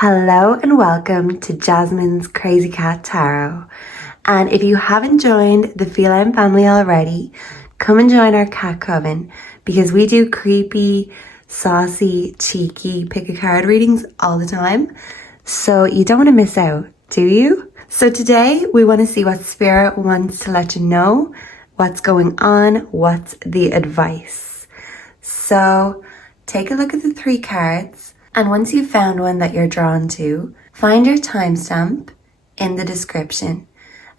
Hello and welcome to Jasmine's Crazy Cat Tarot. And if you haven't joined the Feline family already, come and join our cat coven because we do creepy, saucy, cheeky pick a card readings all the time. So you don't want to miss out, do you? So today we want to see what Spirit wants to let you know, what's going on, what's the advice. So take a look at the 3 cards. And once you've found one that you're drawn to, find your timestamp in the description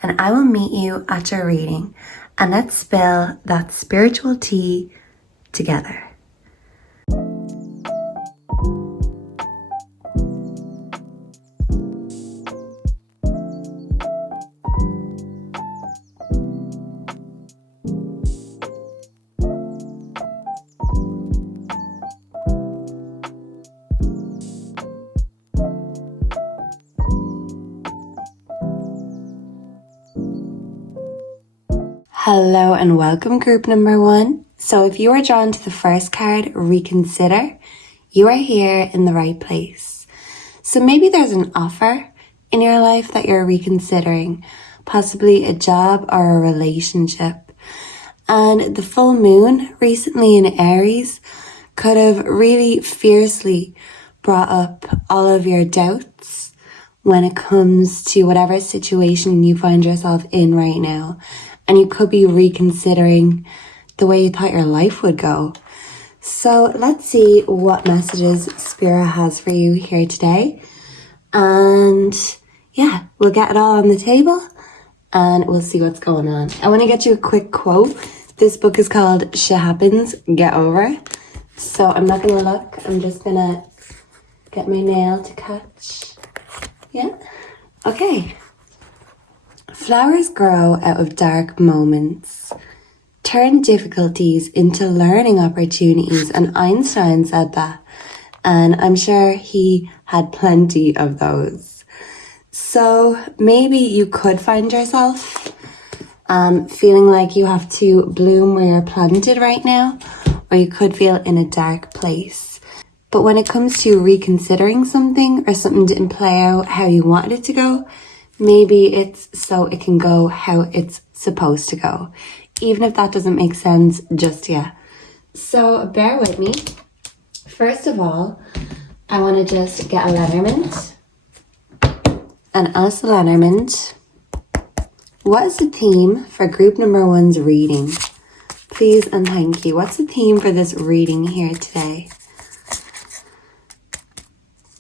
and I will meet you at your reading and let's spill that spiritual tea together. Hello and welcome group number 1. So if you are drawn to the first card, reconsider, you are here in the right place. So maybe there's an offer in your life that you're reconsidering, possibly a job or a relationship. And the full moon recently in Aries could have really fiercely brought up all of your doubts when it comes to whatever situation you find yourself in right now. And you could be reconsidering the way you thought your life would go. So let's see what messages Spirit has for you here today. And yeah, we'll get it all on the table and we'll see what's going on. I want to get you a quick quote. This book is called Shit Happens, Get Over. So I'm not going to look. I'm just going to get my nail to catch. Yeah. Okay. Flowers grow out of dark moments. Turn difficulties into learning opportunities. And Einstein said that. And I'm sure he had plenty of those. So maybe you could find yourself feeling like you have to bloom where you're planted right now. Or you could feel in a dark place. But when it comes to reconsidering something or something didn't play out how you wanted it to go, maybe it's so it can go how it's supposed to go, even if that doesn't make sense just yet. So bear with me. First of all, I want to just get a Lenormand and ask the Lenormand, what is the theme for group number 1's reading? Please and thank you. What's the theme for this reading here today?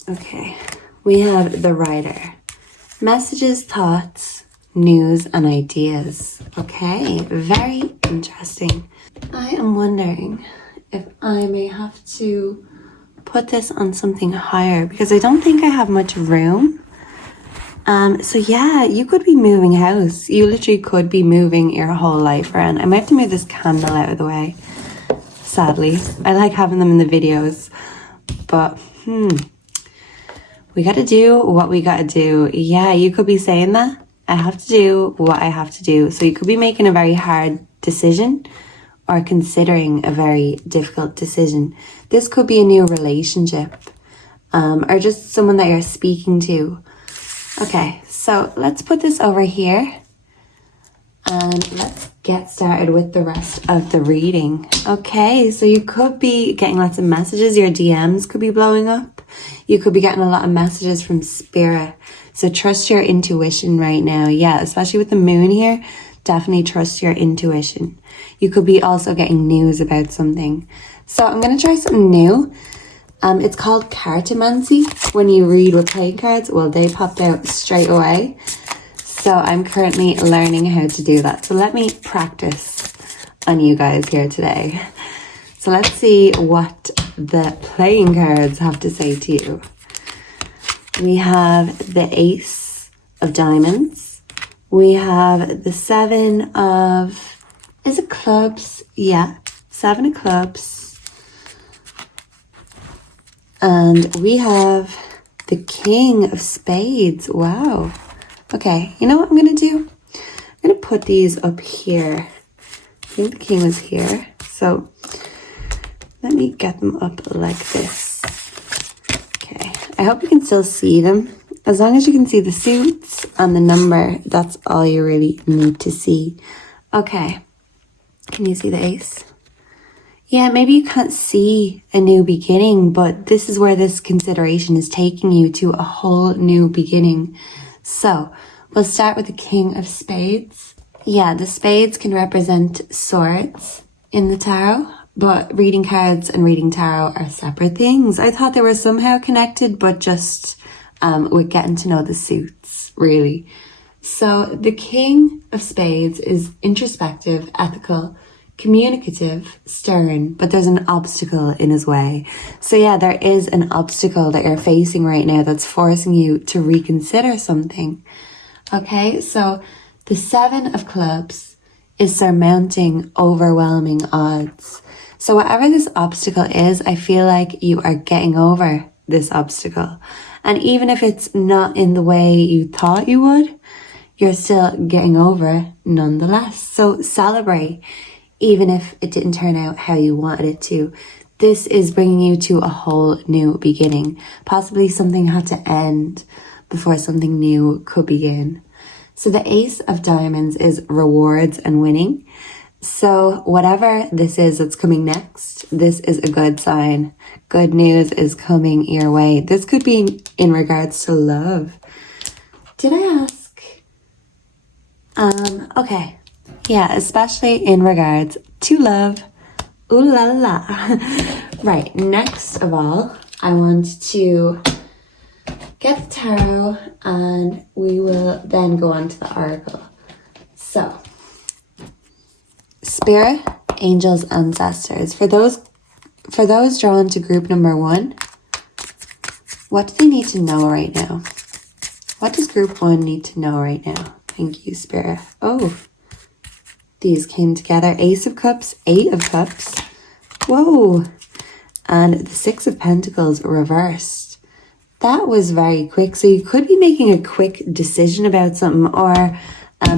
Okay, we have the Rider. Messages, thoughts, news, and ideas. Okay, very interesting. I am wondering if I may have to put this on something higher because I don't think I have much room. So yeah, you could be moving house. You literally could be moving your whole life around. I might have to move this candle out of the way. Sadly, I like having them in the videos, but we gotta do what we gotta do. Yeah, you could be saying that. I have to do what I have to do. So you could be making a very hard decision or considering a very difficult decision. This could be a new relationship or just someone that you're speaking to. Okay, so let's put this over here and let's get started with the rest of the reading. Okay, so you could be getting lots of messages. Your DMs could be blowing up. You could be getting a lot of messages from Spirit. So trust your intuition right now. Yeah, especially with the moon here, definitely trust your intuition. You could be also getting news about something. So I'm going to try something new. It's called cartomancy. When you read with playing cards, well, they popped out straight away. So I'm currently learning how to do that. So let me practice on you guys here today. So let's see what the playing cards have to say to you. We have the Ace of Diamonds. We have the 7 of, is it clubs? Yeah, 7 of clubs. And we have the King of Spades. Wow. Okay, you know what I'm going to do? I'm going to put these up here. I think the King was here. So let me get them up like this. Okay, I hope you can still see them. As long as you can see the suits and the number, that's all you really need to see. Okay, can you see the ace? Yeah, maybe you can't see a new beginning, but this is where this consideration is taking you to a whole new beginning. So we'll start with the King of Spades. Yeah, the spades can represent swords in the tarot, but reading cards and reading tarot are separate things. I thought they were somehow connected, but just with getting to know the suits, really. So the King of Spades is introspective, ethical, communicative, stern, but there's an obstacle in his way. So yeah, there is an obstacle that you're facing right now that's forcing you to reconsider something. Okay, so the Seven of Clubs is surmounting overwhelming odds. So whatever this obstacle is, I feel like you are getting over this obstacle. And even if it's not in the way you thought you would, you're still getting over it nonetheless. So celebrate, even if it didn't turn out how you wanted it to. This is bringing you to a whole new beginning. Possibly something had to end before something new could begin. So the Ace of Diamonds is rewards and winning. So whatever this is that's coming next, this is a good sign. Good news is coming your way. This could be in regards to love. Did I ask? Okay. Yeah, especially in regards to love. Ooh la la la. Right, next of all, I want to get the tarot and we will then go on to the oracle. So, Spirit, Angels, Ancestors. For those drawn to group number 1, what do they need to know right now? What does group 1 need to know right now? Thank you, Spirit. Oh, these came together. Ace of Cups, 8 of Cups. Whoa. And the 6 of Pentacles reversed. That was very quick. So you could be making a quick decision about something, or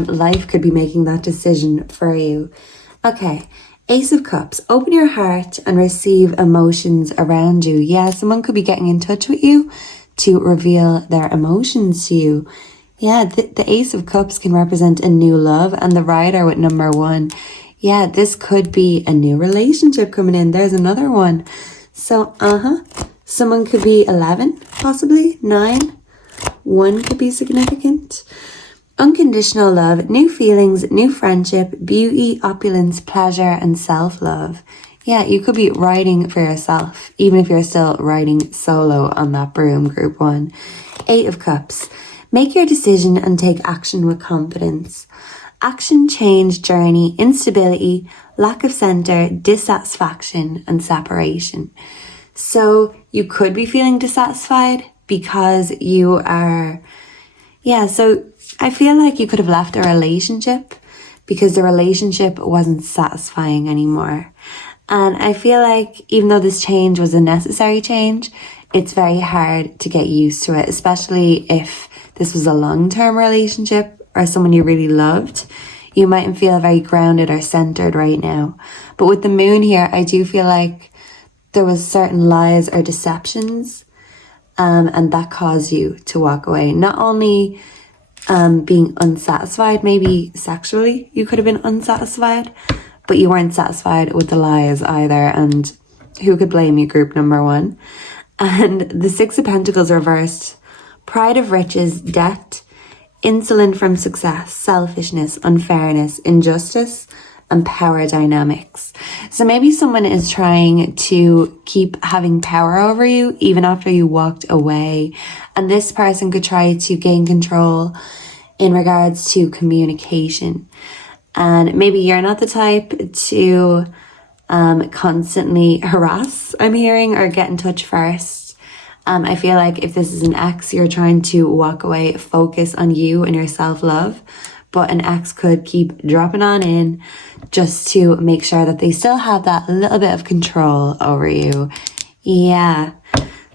life could be making that decision for you. Okay, Ace of Cups. Open your heart and receive emotions around you. Yeah, someone could be getting in touch with you to reveal their emotions to you. Yeah, the Ace of Cups can represent a new love, and the Rider with number 1. Yeah, this could be a new relationship coming in. There's another one. So, someone could be 11, possibly 9. 1 could be significant. Unconditional love, new feelings, new friendship, beauty, opulence, pleasure, and self-love. Yeah, you could be writing for yourself, even if you're still writing solo on that broom, group 1. 8 of Cups. Make your decision and take action with confidence. Action, change, journey, instability, lack of center, dissatisfaction, and separation. So you could be feeling dissatisfied because you are... Yeah, so I feel like you could have left a relationship because the relationship wasn't satisfying anymore. And I feel like even though this change was a necessary change, it's very hard to get used to it, especially if this was a long-term relationship or someone you really loved. You mightn't feel very grounded or centered right now. But with the moon here, I do feel like there was certain lies or deceptions, and that caused you to walk away. Not only being unsatisfied, maybe sexually you could have been unsatisfied, but you weren't satisfied with the lies either. And who could blame you, group number 1? And the 6 of Pentacles reversed. Pride of riches, debt, insolence from success, selfishness, unfairness, injustice, and power dynamics. So maybe someone is trying to keep having power over you even after you walked away. And this person could try to gain control in regards to communication. And maybe you're not the type to constantly harass, I'm hearing, or get in touch first. I feel like if this is an ex, you're trying to walk away, focus on you and your self-love. But an ex could keep dropping on in just to make sure that they still have that little bit of control over you. Yeah.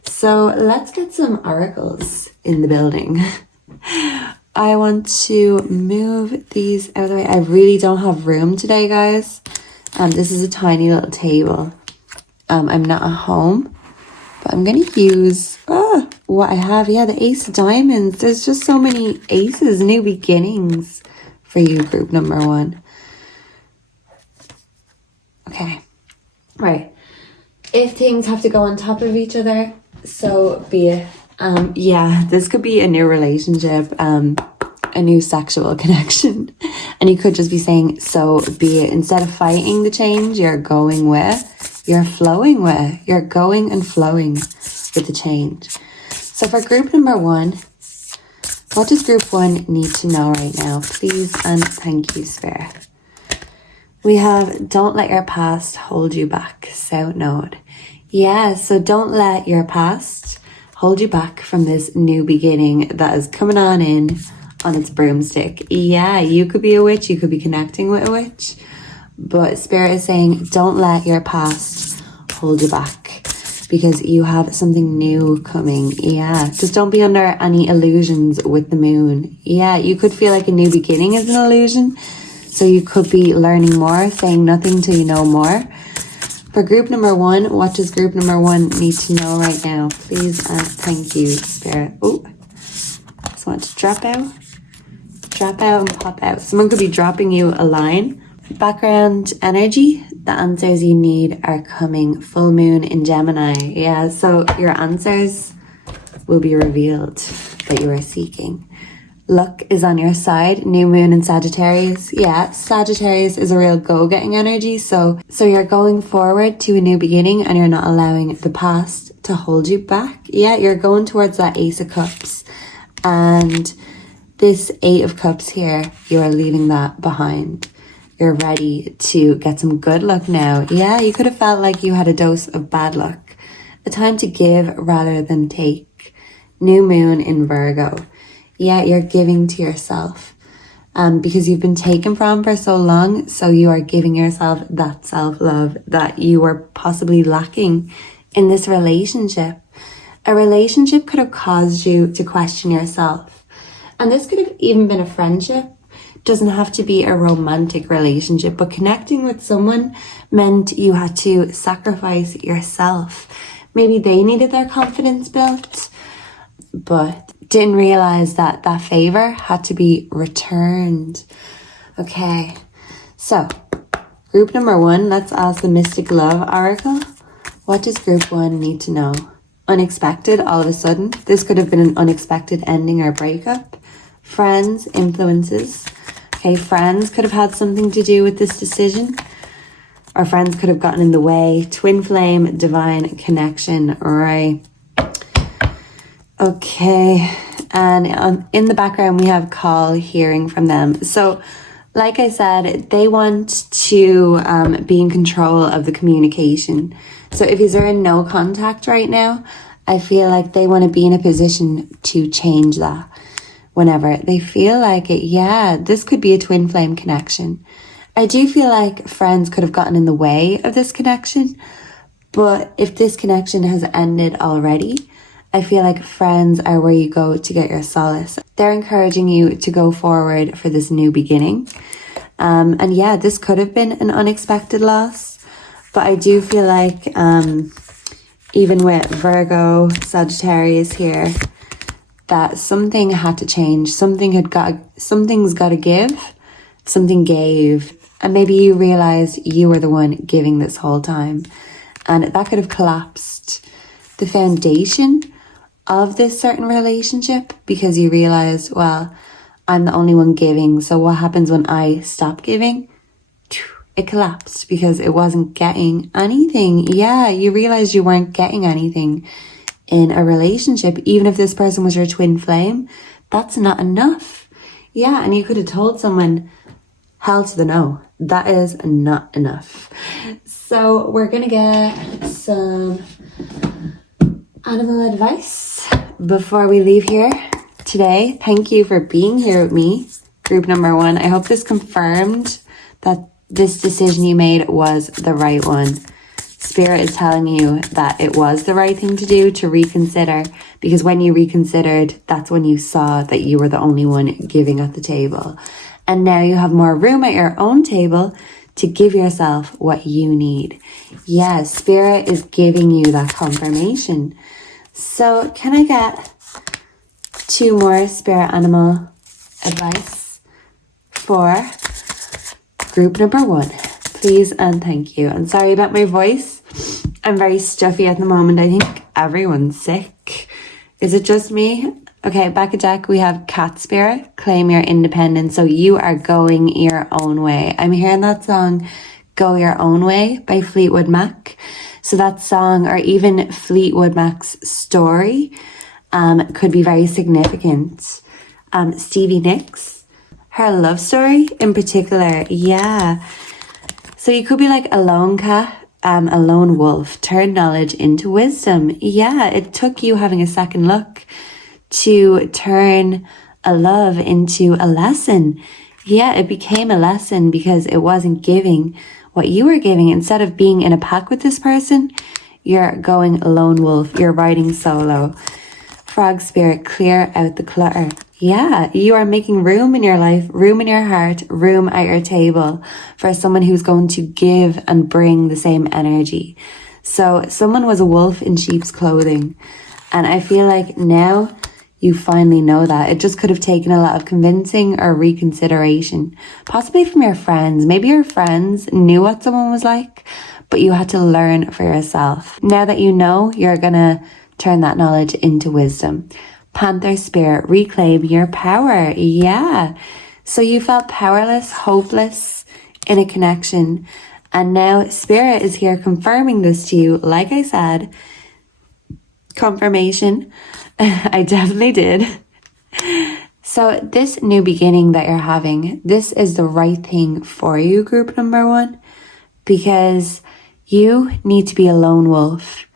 So let's get some oracles in the building. I want to move these out of the way. I really don't have room today, guys. This is a tiny little table. I'm not at home, but I'm going to use what I have. Yeah, the Ace of Diamonds. There's just so many aces, new beginnings for you, group number one. Okay, right. If things have to go on top of each other, so be it. Yeah, this could be a new relationship, a new sexual connection. And you could just be saying, so be it. Instead of fighting the change, you're going with, you're flowing with, you're going and flowing with the change. So for group number one, what does group one need to know right now? Please and thank you, Spirit. We have, don't let your past hold you back, South Node. Yeah, so don't let your past hold you back from this new beginning that is coming on in on its broomstick. Yeah, you could be a witch, you could be connecting with a witch, but Spirit is saying don't let your past hold you back because you have something new coming. Yeah, just don't be under any illusions with the moon. Yeah, you could feel like a new beginning is an illusion, so you could be learning more, saying nothing till you know more. For group number one, what does group number one need to know right now? Please and thank you, Spirit. Oh, just want to drop out and pop out. Someone could be dropping you a line. Background energy, the answers you need are coming. Full moon in Gemini. Yeah, so your answers will be revealed that you are seeking. Luck is on your side. New moon in Sagittarius. Yeah, Sagittarius is a real go-getting energy. So you're going forward to a new beginning and you're not allowing the past to hold you back. Yeah, you're going towards that Ace of Cups. And this Eight of Cups here, you are leaving that behind. You're ready to get some good luck now. Yeah, you could have felt like you had a dose of bad luck. A time to give rather than take. New moon in Virgo. Yeah, you're giving to yourself because you've been taken from for so long. So you are giving yourself that self-love that you were possibly lacking in this relationship. A relationship could have caused you to question yourself. And this could have even been a friendship. Doesn't have to be a romantic relationship, but connecting with someone meant you had to sacrifice yourself. Maybe they needed their confidence built, but didn't realize that that favor had to be returned. Okay, so group number one, let's ask the Mystic Love Oracle. What does group one need to know? Unexpected, all of a sudden. This could have been an unexpected ending or breakup. Friends, influences. Okay, friends could have had something to do with this decision. Or friends could have gotten in the way. Twin flame, divine connection, right? Okay, and in the background we have call, hearing from them. So like I said, they want to be in control of the communication. So if you're in no contact right now, I feel like they want to be in a position to change that whenever they feel like it. Yeah, this could be a twin flame connection. I do feel like friends could have gotten in the way of this connection, but if this connection has ended already, I feel like friends are where you go to get your solace. They're encouraging you to go forward for this new beginning. And yeah, this could have been an unexpected loss, but I do feel like even with Virgo, Sagittarius here, that something had to change. Something's got to give. Something gave. And maybe you realized you were the one giving this whole time. And that could have collapsed the foundation of this certain relationship because you realized, well, I'm the only one giving. So what happens when I stop giving? It collapsed because it wasn't getting anything. Yeah, you realized you weren't getting anything in a relationship. Even if this person was your twin flame, that's not enough. Yeah, and you could have told someone, hell to the no. That is not enough. So we're going to get some animal advice before we leave here today. Thank you for being here with me, group number one. I hope this confirmed that this decision you made was the right one. Spirit is telling you that it was the right thing to do, to reconsider, because when you reconsidered, that's when you saw that you were the only one giving at the table. And now you have more room at your own table to give yourself what you need. Yes, Spirit is giving you that confirmation So can I get 2 more spirit animal advice for group number 1? Please and thank you. And sorry about my voice. I'm very stuffy at the moment. I think everyone's sick. Is it just me? Okay, back a deck, we have cat spirit, claim your independence. So you are going your own way. I'm hearing that song, Go Your Own Way by Fleetwood Mac. So that song, or even Fleetwood Mac's story, could be very significant. Stevie Nicks, her love story in particular, yeah. So you could be like a lone cat, a lone wolf, turn knowledge into wisdom. Yeah, it took you having a second look to turn a love into a lesson. Yeah, it became a lesson because it wasn't giving what you were giving. Instead of being in a pack with this person, you're going lone wolf, you're riding solo. Frog spirit, clear out the clutter. Yeah, you are making room in your life, room in your heart, room at your table for someone who's going to give and bring the same energy. So someone was a wolf in sheep's clothing. And I feel like now you finally know that. It just could have taken a lot of convincing or reconsideration, possibly from your friends. Maybe your friends knew what someone was like, but you had to learn for yourself. Now that you know, you're gonna turn that knowledge into wisdom. Panther spirit, reclaim your power. Yeah. So you felt powerless, hopeless in a connection. And now spirit is here confirming this to you. Like I said, confirmation. I definitely did. So this new beginning that you're having, this is the right thing for you, group number 1, because you need to be a lone wolf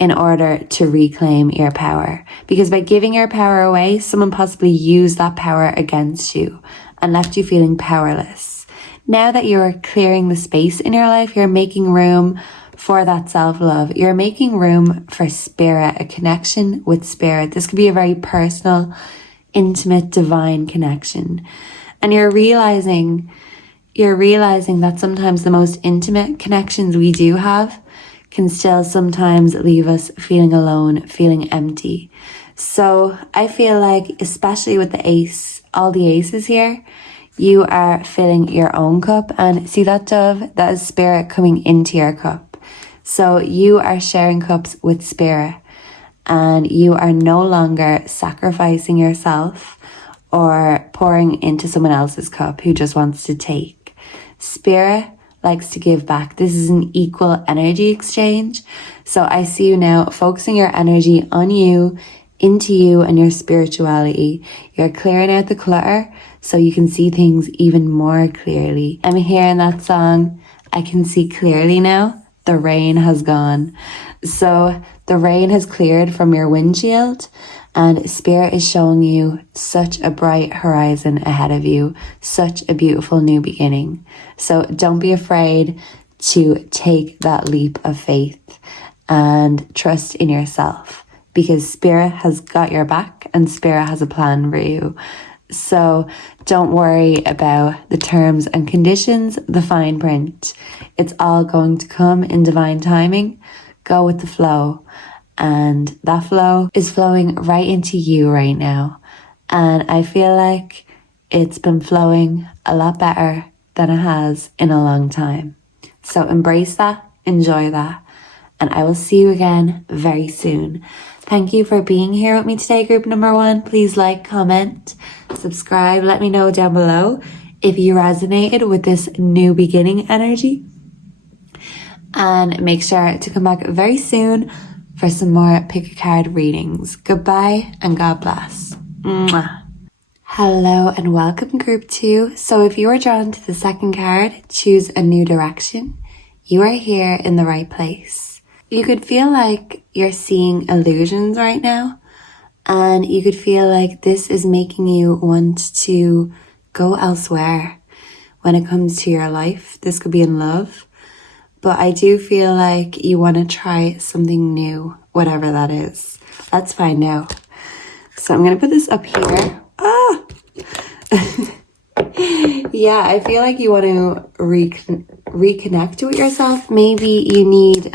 in order to reclaim your power. Because by giving your power away, someone possibly used that power against you and left you feeling powerless. Now that you're clearing the space in your life, you're making room for that self-love. You're making room for spirit, a connection with spirit. This could be a very personal, intimate, divine connection. And you're realizing that sometimes the most intimate connections we do have can still sometimes leave us feeling alone, feeling empty. So I feel like, especially with the ace, all the aces here, you are filling your own cup. And see that dove? That is spirit coming into your cup. So you are sharing cups with spirit, and you are no longer sacrificing yourself or pouring into someone else's cup who just wants to take. Spirit likes to give back. This is an equal energy exchange. So I see you now focusing your energy on you, into you and your spirituality. You're clearing out the clutter so you can see things even more clearly. I'm hearing that song, I Can See Clearly Now. The rain has gone. So the rain has cleared from your windshield, and spirit is showing you such a bright horizon ahead of you, such a beautiful new beginning. So don't be afraid to take that leap of faith and trust in yourself, because spirit has got your back and spirit has a plan for you. So don't worry about the terms and conditions, the fine print. It's all going to come in divine timing. Go with the flow. And that flow is flowing right into you right now. And I feel like it's been flowing a lot better than it has in a long time. So embrace that, enjoy that. And I will see you again very soon. Thank you for being here with me today, group number 1. Please like, comment, subscribe. Let me know down below if you resonated with this new beginning energy. And make sure to come back very soon for some more pick a card readings. Goodbye and God bless. Mwah. Hello and welcome, group 2. So if you are drawn to the second card, choose a new direction. You are here in the right place. You could feel like you're seeing illusions right now, and you could feel like this is making you want to go elsewhere when it comes to your life. This could be in love, but I do feel like you want to try something new, whatever that is. Let's find out. So I'm going to put this up here. Yeah, I feel like you want to reconnect with yourself. Maybe you need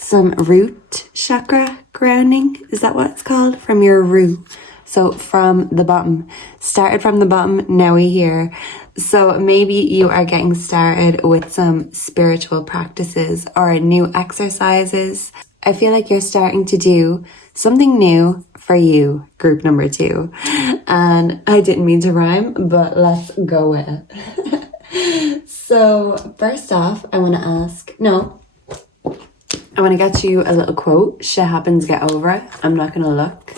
some root chakra grounding. Is that what it's called? From your root. So from the bottom. Started from the bottom, now we're here. So maybe you are getting started with some spiritual practices or new exercises. I feel like you're starting to do something new for you, group number 2. And I didn't mean to rhyme, but let's go with it. So first off, I want to get you a little quote. Shit happens, get over it. I'm not going to look.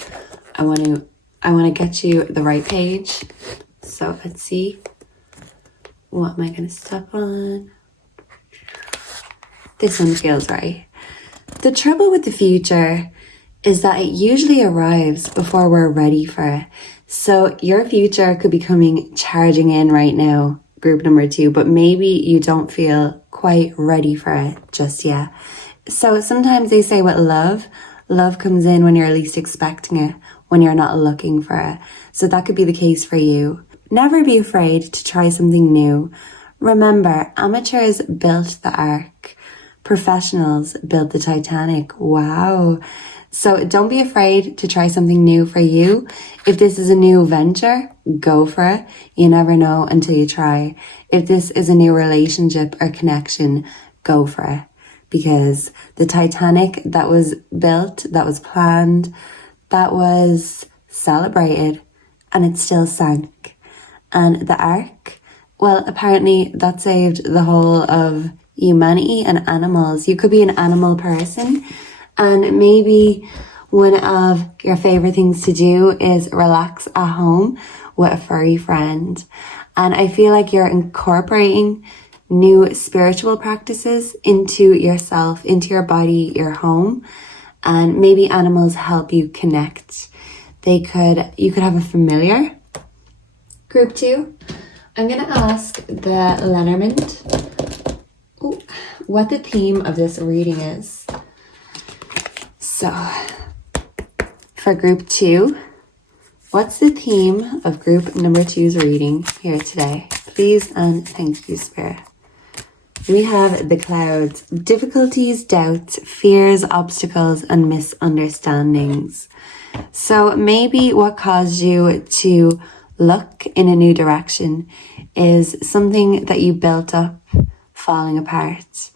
I want to get you the right page. So let's see. What am I going to step on? This one feels right. The trouble with the future is that it usually arrives before we're ready for it. So your future could be coming charging in right now, group number 2, but maybe you don't feel quite ready for it just yet. So sometimes they say with love comes in when you're least expecting it, when you're not looking for it. So that could be the case for you. Never be afraid to try something new. Remember, amateurs built the Ark. Professionals built the Titanic. Wow. So don't be afraid to try something new for you. If this is a new venture, go for it. You never know until you try. If this is a new relationship or connection, go for it. Because the Titanic that was built, that was planned, that was celebrated, and it still sank. And the Ark, well, apparently that saved the whole of humanity and animals. You could be an animal person, and maybe one of your favorite things to do is relax at home with a furry friend. And I feel like you're incorporating new spiritual practices into yourself, into your body, your home, and maybe animals help you connect. You could have a familiar. Group 2, I'm going to ask the Lenormand what the theme of this reading is. So, for group 2, what's the theme of group number 2's reading here today? Please and thank you, Spirit. We have the clouds, difficulties, doubts, fears, obstacles, and misunderstandings. So maybe what caused you to look in a new direction is something that you built up falling apart.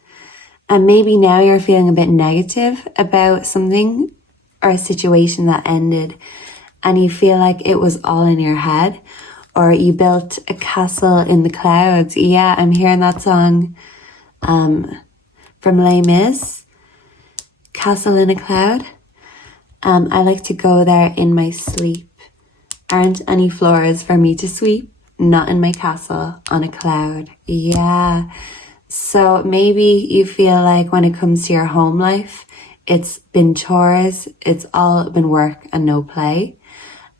And maybe now you're feeling a bit negative about something or a situation that ended, and you feel like it was all in your head, or you built a castle in the clouds. Yeah, I'm hearing that song from Les Mis, Castle in a Cloud. I like to go there in my sleep. Aren't any floors for me to sweep? Not in my castle on a cloud. Yeah. So maybe you feel like when it comes to your home life, it's been chores, it's all been work and no play.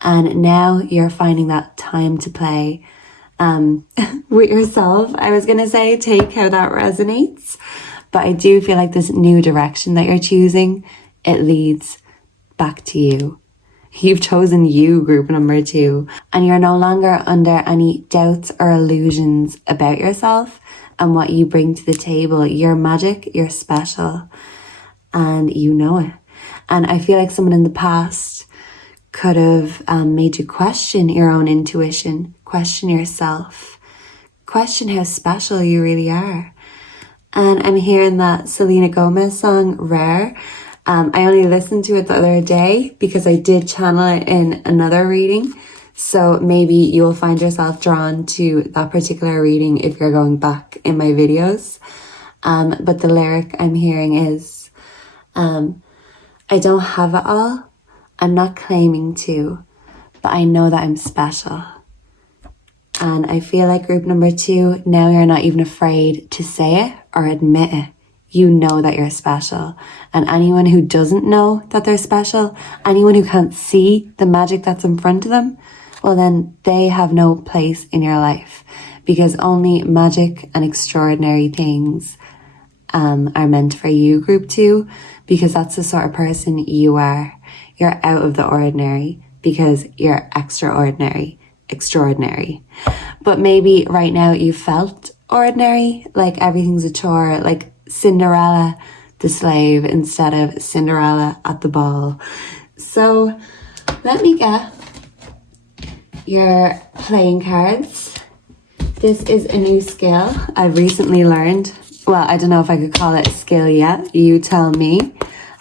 And now you're finding that time to play with yourself. I was going to say, take how that resonates. But I do feel like this new direction that you're choosing, it leads back to you. You've chosen you, group number 2, and you're no longer under any doubts or illusions about yourself and what you bring to the table. You're magic, you're special, and you know it. And I feel like someone in the past could have made you question your own intuition, question yourself, question how special you really are. And I'm hearing that Selena Gomez song, Rare. I only listened to it the other day because I did channel it in another reading. So maybe you'll find yourself drawn to that particular reading if you're going back in my videos. But the lyric I'm hearing is, I don't have it all. I'm not claiming to, but I know that I'm special. And I feel like group number 2, now you're not even afraid to say it or admit it. You know that you're special. And anyone who doesn't know that they're special, anyone who can't see the magic that's in front of them, well then they have no place in your life, because only magic and extraordinary things are meant for you, group 2, because that's the sort of person you are. You're out of the ordinary because you're extraordinary, extraordinary. But maybe right now you felt ordinary, like everything's a chore, like Cinderella the slave instead of Cinderella at the ball. So let me get your playing cards. This is a new skill I've recently learned. Well, I don't know if I could call it a skill yet. You tell me.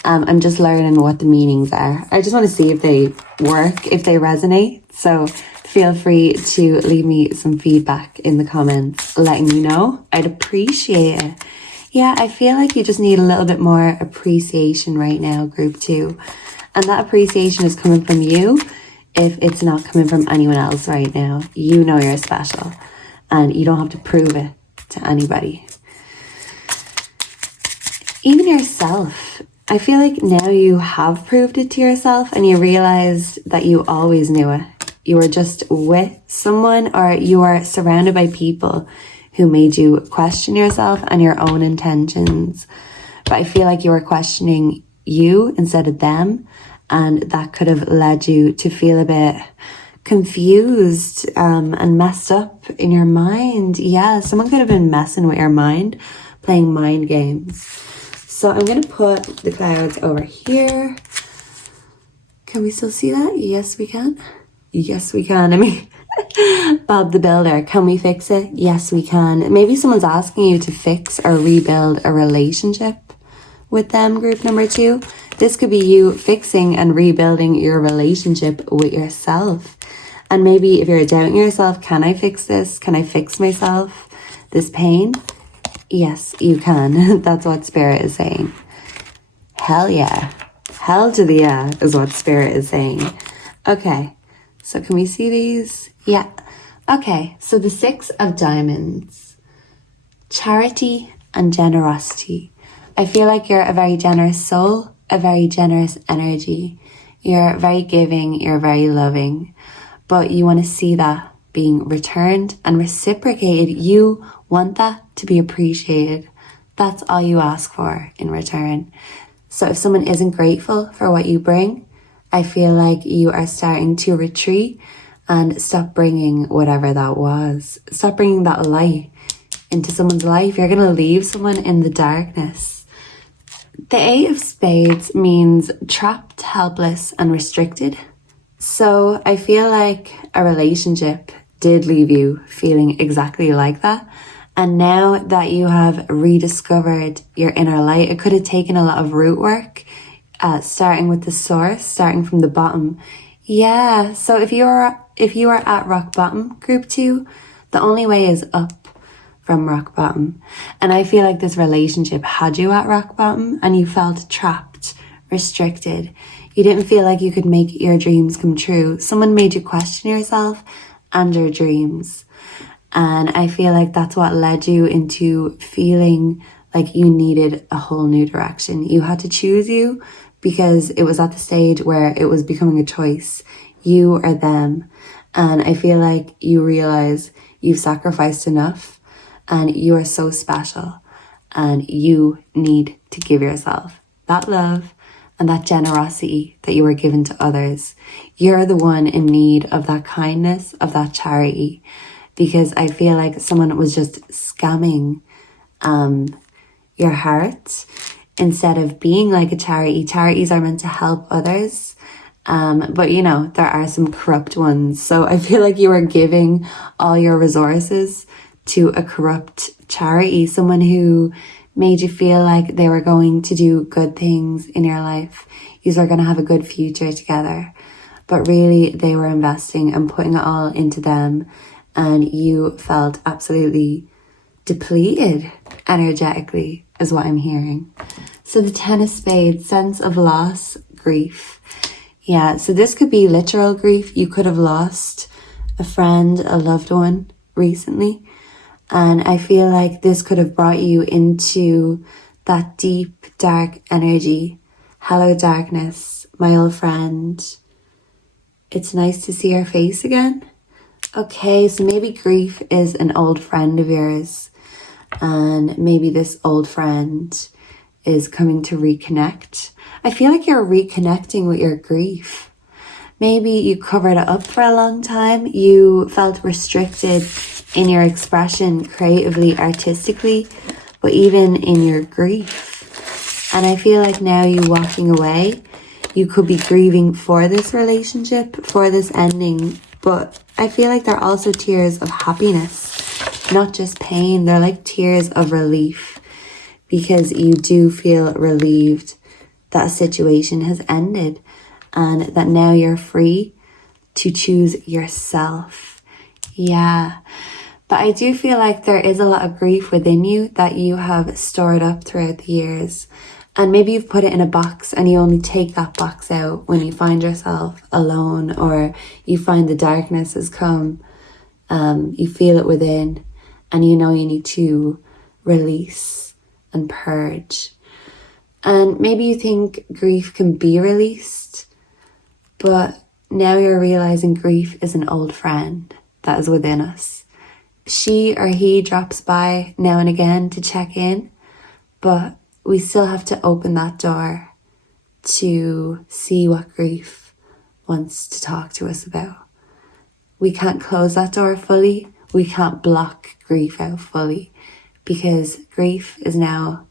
I'm just learning what the meanings are. I just want to see if they work, if they resonate. So feel free to leave me some feedback in the comments, letting me know. I'd appreciate it. Yeah, I feel like you just need a little bit more appreciation right now, group 2. And that appreciation is coming from you if it's not coming from anyone else right now. You know you're special and you don't have to prove it to anybody. Even yourself. I feel like now you have proved it to yourself and you realize that you always knew it. You were just with someone, or you are surrounded by people who made you question yourself and your own intentions. But I feel like you were questioning you instead of them, and that could have led you to feel a bit confused and messed up in your mind. Yeah, someone could have been messing with your mind, playing mind games. So I'm going to put the clouds over here. Can we still see that? Yes, we can. Yes, we can. I mean, Bob the Builder, can we fix it? Yes, we can. Maybe someone's asking you to fix or rebuild a relationship with them, group number 2. This could be you fixing and rebuilding your relationship with yourself. And maybe if you're doubting yourself, can I fix this? Can I fix myself? This pain? Yes, you can. That's what Spirit is saying. Hell yeah. Hell to the yeah is what Spirit is saying. Okay, so can we see these? Yeah. Okay, so the 6 of Diamonds. Charity and generosity. I feel like you're a very generous soul, a very generous energy. You're very giving, you're very loving. But you want to see that being returned and reciprocated. You want that to be appreciated. That's all you ask for in return. So if someone isn't grateful for what you bring, I feel like you are starting to retreat and stop bringing whatever that was. Stop bringing that light into someone's life. You're going to leave someone in the darkness. The 8 of Spades means trapped, helpless, and restricted. So I feel like a relationship did leave you feeling exactly like that. And now that you have rediscovered your inner light, it could have taken a lot of root work, starting with the source, starting from the bottom. Yeah, so if you are at rock bottom, group 2, the only way is up from rock bottom. And I feel like this relationship had you at rock bottom and you felt trapped, restricted. You didn't feel like you could make your dreams come true. Someone made you question yourself and your dreams. And I feel like that's what led you into feeling like you needed a whole new direction. You had to choose you because it was at the stage where it was becoming a choice. You or them. And I feel like you realize you've sacrificed enough and you are so special. And you need to give yourself that love and that generosity that you were given to others. You're the one in need of that kindness, of that charity. Because I feel like someone was just scamming your heart instead of being like a charity. Charities are meant to help others. But you know, there are some corrupt ones. So I feel like you are giving all your resources to a corrupt charity. Someone who made you feel like they were going to do good things in your life. You are going to have a good future together. But really, they were investing and putting it all into them. And you felt absolutely depleted energetically, is what I'm hearing. So the 10 of Spades, sense of loss, grief. Yeah, so this could be literal grief. You could have lost a friend, a loved one recently. And I feel like this could have brought you into that deep, dark energy. Hello, darkness, my old friend. It's nice to see your face again. Okay, so maybe grief is an old friend of yours, and maybe this old friend is coming to reconnect. I feel like you're reconnecting with your grief. Maybe you covered it up for a long time. You felt restricted in your expression creatively, artistically, but even in your grief. And I feel like now you walking away, you could be grieving for this relationship, for this ending, but I feel like they're also tears of happiness, not just pain. They're like tears of relief, because you do feel relieved that a situation has ended and that now you're free to choose yourself. Yeah. But I do feel like there is a lot of grief within you that you have stored up throughout the years. And maybe you've put it in a box and you only take that box out when you find yourself alone, or you find the darkness has come. You feel it within and you know you need to release and purge. And maybe you think grief can be released, but now you're realizing grief is an old friend that is within us. She or he drops by now and again to check in, but we still have to open that door to see what grief wants to talk to us about. We can't close that door fully. We can't block grief out fully, because grief is now,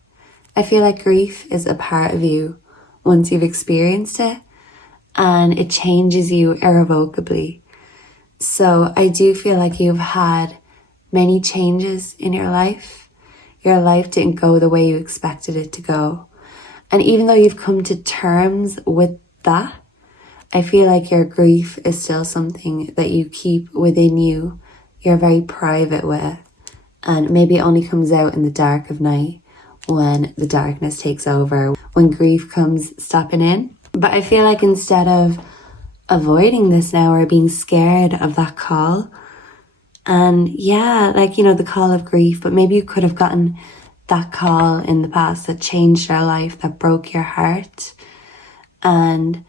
I feel like grief is a part of you once you've experienced it, and it changes you irrevocably. So I do feel like you've had many changes in your life. Your life didn't go the way you expected it to go. And even though you've come to terms with that, I feel like your grief is still something that you keep within you. You're very private with. And maybe it only comes out in the dark of night, when the darkness takes over, when grief comes stepping in. But I feel like instead of avoiding this now or being scared of that call, and yeah, like, you know, the call of grief, but maybe you could have gotten that call in the past that changed your life, that broke your heart. And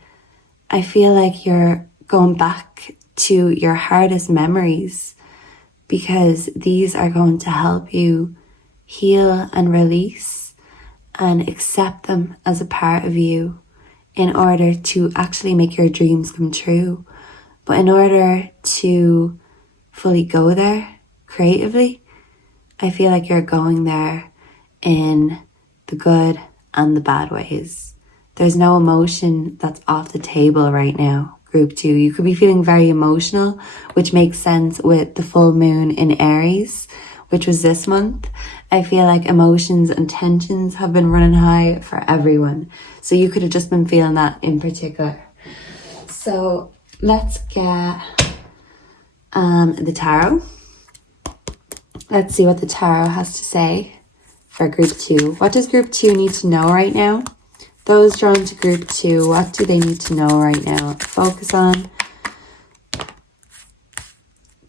I feel like you're going back to your hardest memories, because these are going to help you heal and release and accept them as a part of you, in order to actually make your dreams come true. But in order to fully go there creatively, I feel like you're going there in the good and the bad ways. There's no emotion that's off the table right now, group 2. You could be feeling very emotional, which makes sense with the full moon in Aries, which was this month. I feel like emotions and tensions have been running high for everyone. So you could have just been feeling that in particular. So let's get the tarot. Let's see what the tarot has to say for group 2. What does group 2 need to know right now? Those drawn to group 2, what do they need to know right now? Focus on.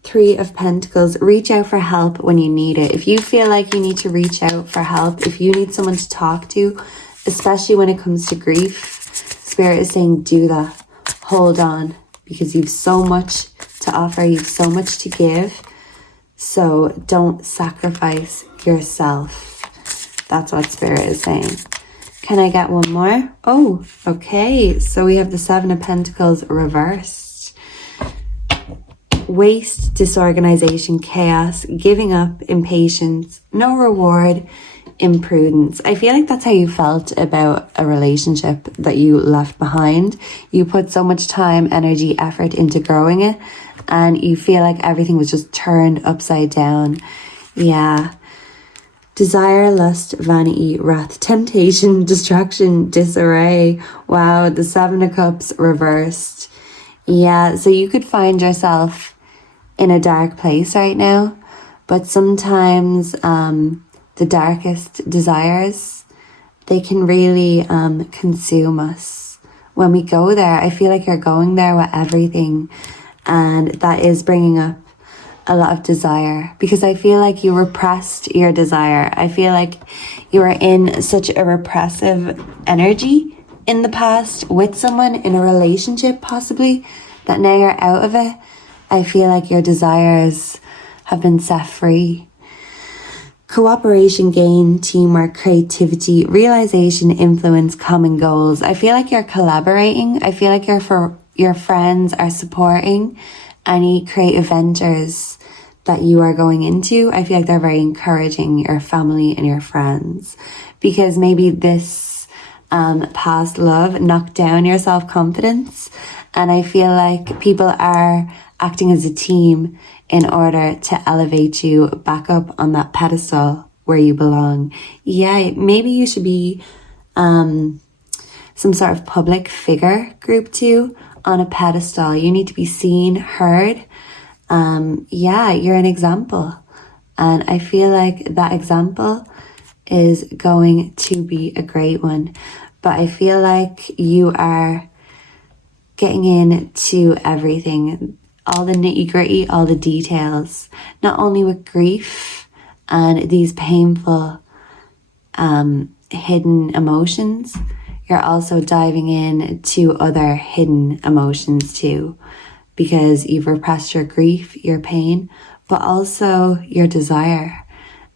3 of Pentacles. Reach out for help when you need it. If you feel like you need to reach out for help, if you need someone to talk to, especially when it comes to grief, Spirit is saying do that. Hold on, because you've so much to offer, you've so much to give. So don't sacrifice yourself. That's what Spirit is saying. Can I get one more? Oh, okay. So we have the 7 of Pentacles reversed. Waste, disorganization, chaos, giving up, impatience, no reward, imprudence. I feel like that's how you felt about a relationship that you left behind. You put so much time, energy, effort into growing it, and you feel like everything was just turned upside down. Yeah. Desire, lust, vanity, wrath, temptation, distraction, disarray. Wow, the 7 of Cups reversed. Yeah, so you could find yourself in a dark place right now, but sometimes the darkest desires, they can really consume us. When we go there, I feel like you're going there with everything, and that is bringing up a lot of desire, because I feel like you repressed your desire. I feel like you were in such a repressive energy in the past with someone in a relationship, possibly, that now you're out of it. I feel like your desires have been set free. Cooperation, gain, teamwork, creativity, realization, influence, common goals. I feel like you're collaborating. I feel like your friends are supporting any creative ventures that you are going into. I feel like they're very encouraging, your family and your friends, because maybe this past love knocked down your self-confidence. And I feel like people are acting as a team in order to elevate you back up on that pedestal where you belong. Yeah, maybe you should be some sort of public figure, group 2, on a pedestal. You need to be seen, heard. Yeah, you're an example. And I feel like that example is going to be a great one. But I feel like you are getting into everything, all the nitty gritty, all the details, not only with grief and these painful hidden emotions, you're also diving in to other hidden emotions too, because you've repressed your grief, your pain, but also your desire.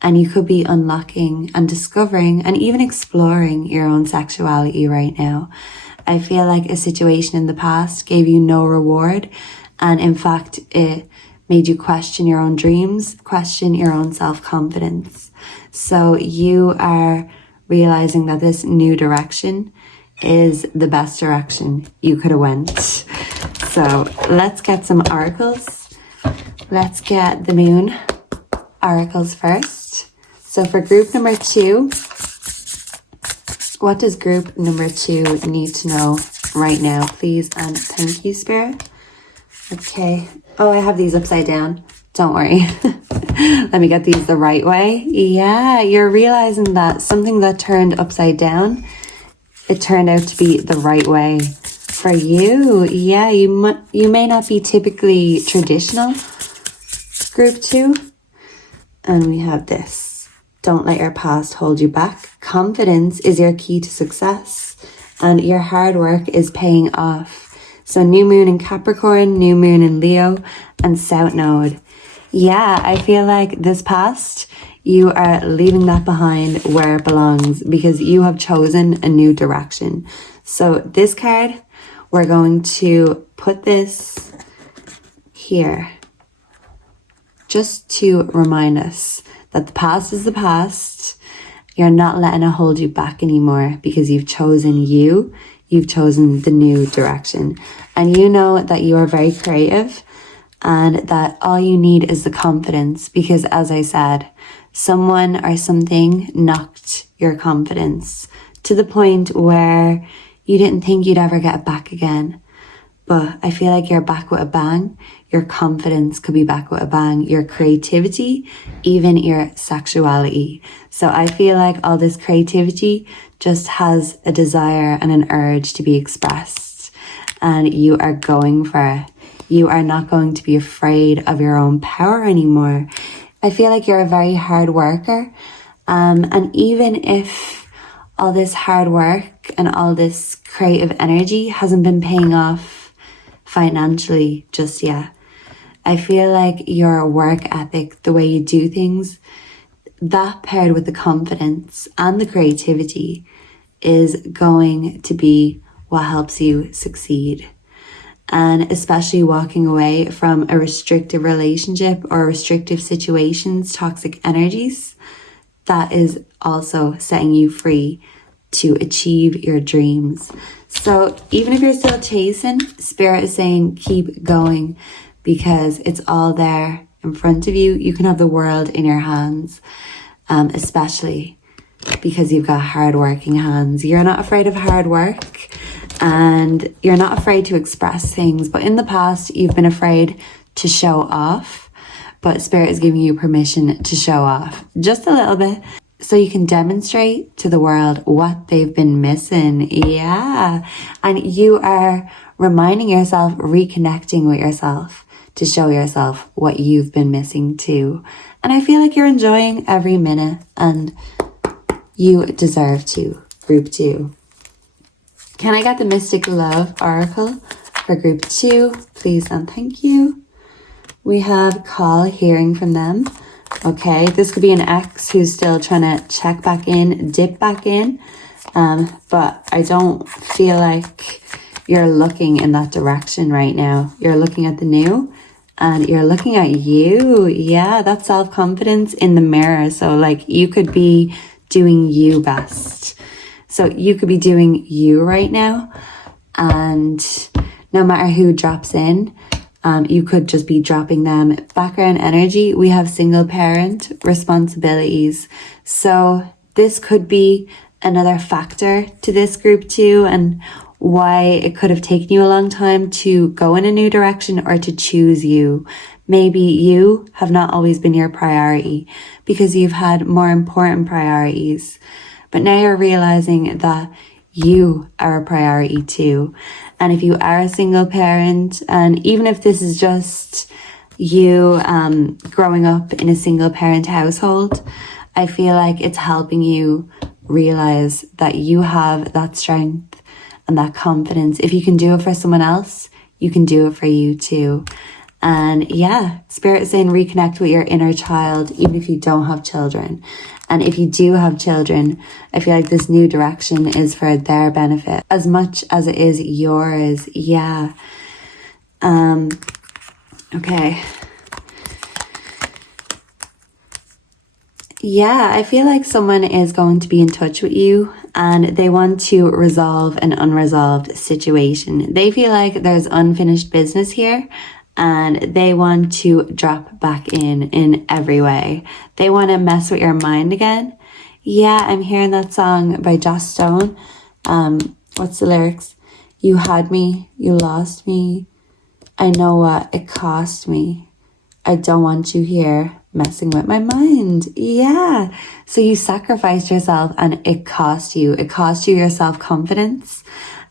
And you could be unlocking and discovering and even exploring your own sexuality right now. I feel like a situation in the past gave you no reward. And in fact, it made you question your own dreams, question your own self-confidence. So you are realizing that this new direction is the best direction you could have went. So let's get some oracles. Let's get the moon oracles first. So for group number 2, what does group number 2 need to know right now, please? And thank you, Spirit. Okay. Oh, I have these upside down. Don't worry. Let me get these the right way. Yeah, you're realizing that something that turned upside down, it turned out to be the right way for you. Yeah, you may not be typically traditional, group 2. And we have this. Don't let your past hold you back. Confidence is your key to success, and your hard work is paying off. So new moon in Capricorn, new moon in Leo, and South Node. Yeah, I feel like this past, you are leaving that behind where it belongs because you have chosen a new direction. So this card, we're going to put this here just to remind us that the past is the past. You're not letting it hold you back anymore because you've chosen you. You've chosen the new direction. And you know that you are very creative and that all you need is the confidence because, as I said, someone or something knocked your confidence to the point where you didn't think you'd ever get it back again. But I feel like you're back with a bang. Your confidence could be back with a bang. Your creativity, even your sexuality. So I feel like all this creativity just has a desire and an urge to be expressed. And you are going for it. You are not going to be afraid of your own power anymore. I feel like you're a very hard worker. And even if all this hard work and all this creative energy hasn't been paying off financially just yet, I feel like your work ethic, the way you do things, that paired with the confidence and the creativity is going to be what helps you succeed. And especially walking away from a restrictive relationship or restrictive situations, toxic energies, that is also setting you free to achieve your dreams. So even if you're still chasing, Spirit is saying keep going because it's all there in front of you. You can have the world in your hands, especially because you've got hard-working hands. You're not afraid of hard work and you're not afraid to express things. But in the past, you've been afraid to show off. But Spirit is giving you permission to show off just a little bit so you can demonstrate to the world what they've been missing. Yeah. And you are reminding yourself, reconnecting with yourself to show yourself what you've been missing too. And I feel like you're enjoying every minute and you deserve to. Group 2. Can I get the Mystic Love Oracle for group 2, please and thank you. We have call, hearing from them. Okay, this could be an ex who's still trying to check back in, dip back in. But I don't feel like you're looking in that direction right now. You're looking at the new and you're looking at you. Yeah, that's self-confidence in the mirror. So like you could be doing you best. So you could be doing you right now, and no matter who drops in, you could just be dropping them. Background energy, we have single parent responsibilities. So this could be another factor to this group too, and why it could have taken you a long time to go in a new direction or to choose you. Maybe you have not always been your priority because you've had more important priorities. But now you're realizing that you are a priority too. And if you are a single parent, and even if this is just you growing up in a single parent household, I feel like it's helping you realize that you have that strength and that confidence. If you can do it for someone else, you can do it for you too. And yeah, Spirit is saying reconnect with your inner child, even if you don't have children. And if you do have children, I feel like this new direction is for their benefit as much as it is yours. Yeah. Okay. Yeah, I feel like someone is going to be in touch with you and they want to resolve an unresolved situation. They feel like there's unfinished business here and they want to drop back in every way. They want to mess with your mind again. Yeah, I'm hearing that song by Joss Stone. What's the lyrics? You had me, you lost me. I know what it cost me. I don't want you here messing with my mind. Yeah. So you sacrificed yourself and it cost you. It cost you your self-confidence,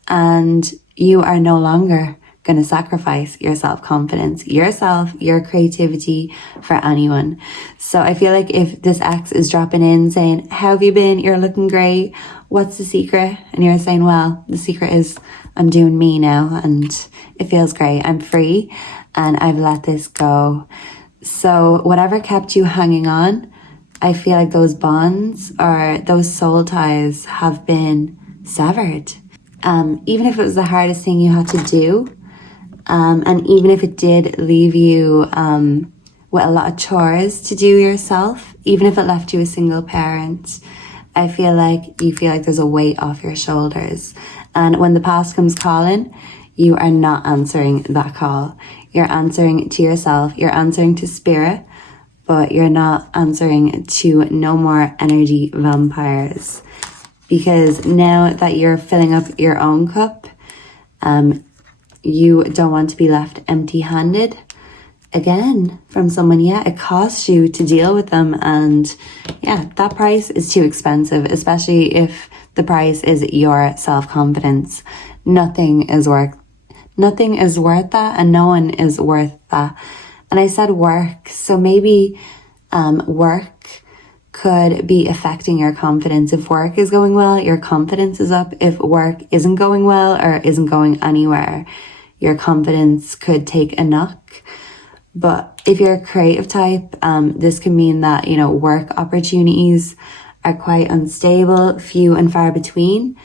and you are no longer going to sacrifice your self-confidence, yourself, your creativity for anyone. So I feel like if this ex is dropping in saying, how have you been? You're looking great. What's the secret? And you're saying, well, the secret is I'm doing me now and it feels great. I'm free and I've let this go. So whatever kept you hanging on, I feel like those bonds or those soul ties have been severed. Even if it was the hardest thing you had to do, and even if it did leave you with a lot of chores to do yourself, even if it left you a single parent, I feel like you feel like there's a weight off your shoulders. And when the past comes calling, you are not answering that call. You're answering to yourself, you're answering to spirit, but you're not answering to no more energy vampires. Because now that you're filling up your own cup, you don't want to be left empty-handed again from someone. Yeah, it costs you to deal with them, and yeah, that price is too expensive, especially if the price is your self-confidence. Nothing is worth that, and no one is worth that. And I said work, so maybe work could be affecting your confidence. If work is going well, your confidence is up. If work isn't going well or isn't going anywhere, your confidence could take a knock. But if you're a creative type, this can mean that, work opportunities are quite unstable, few and far between.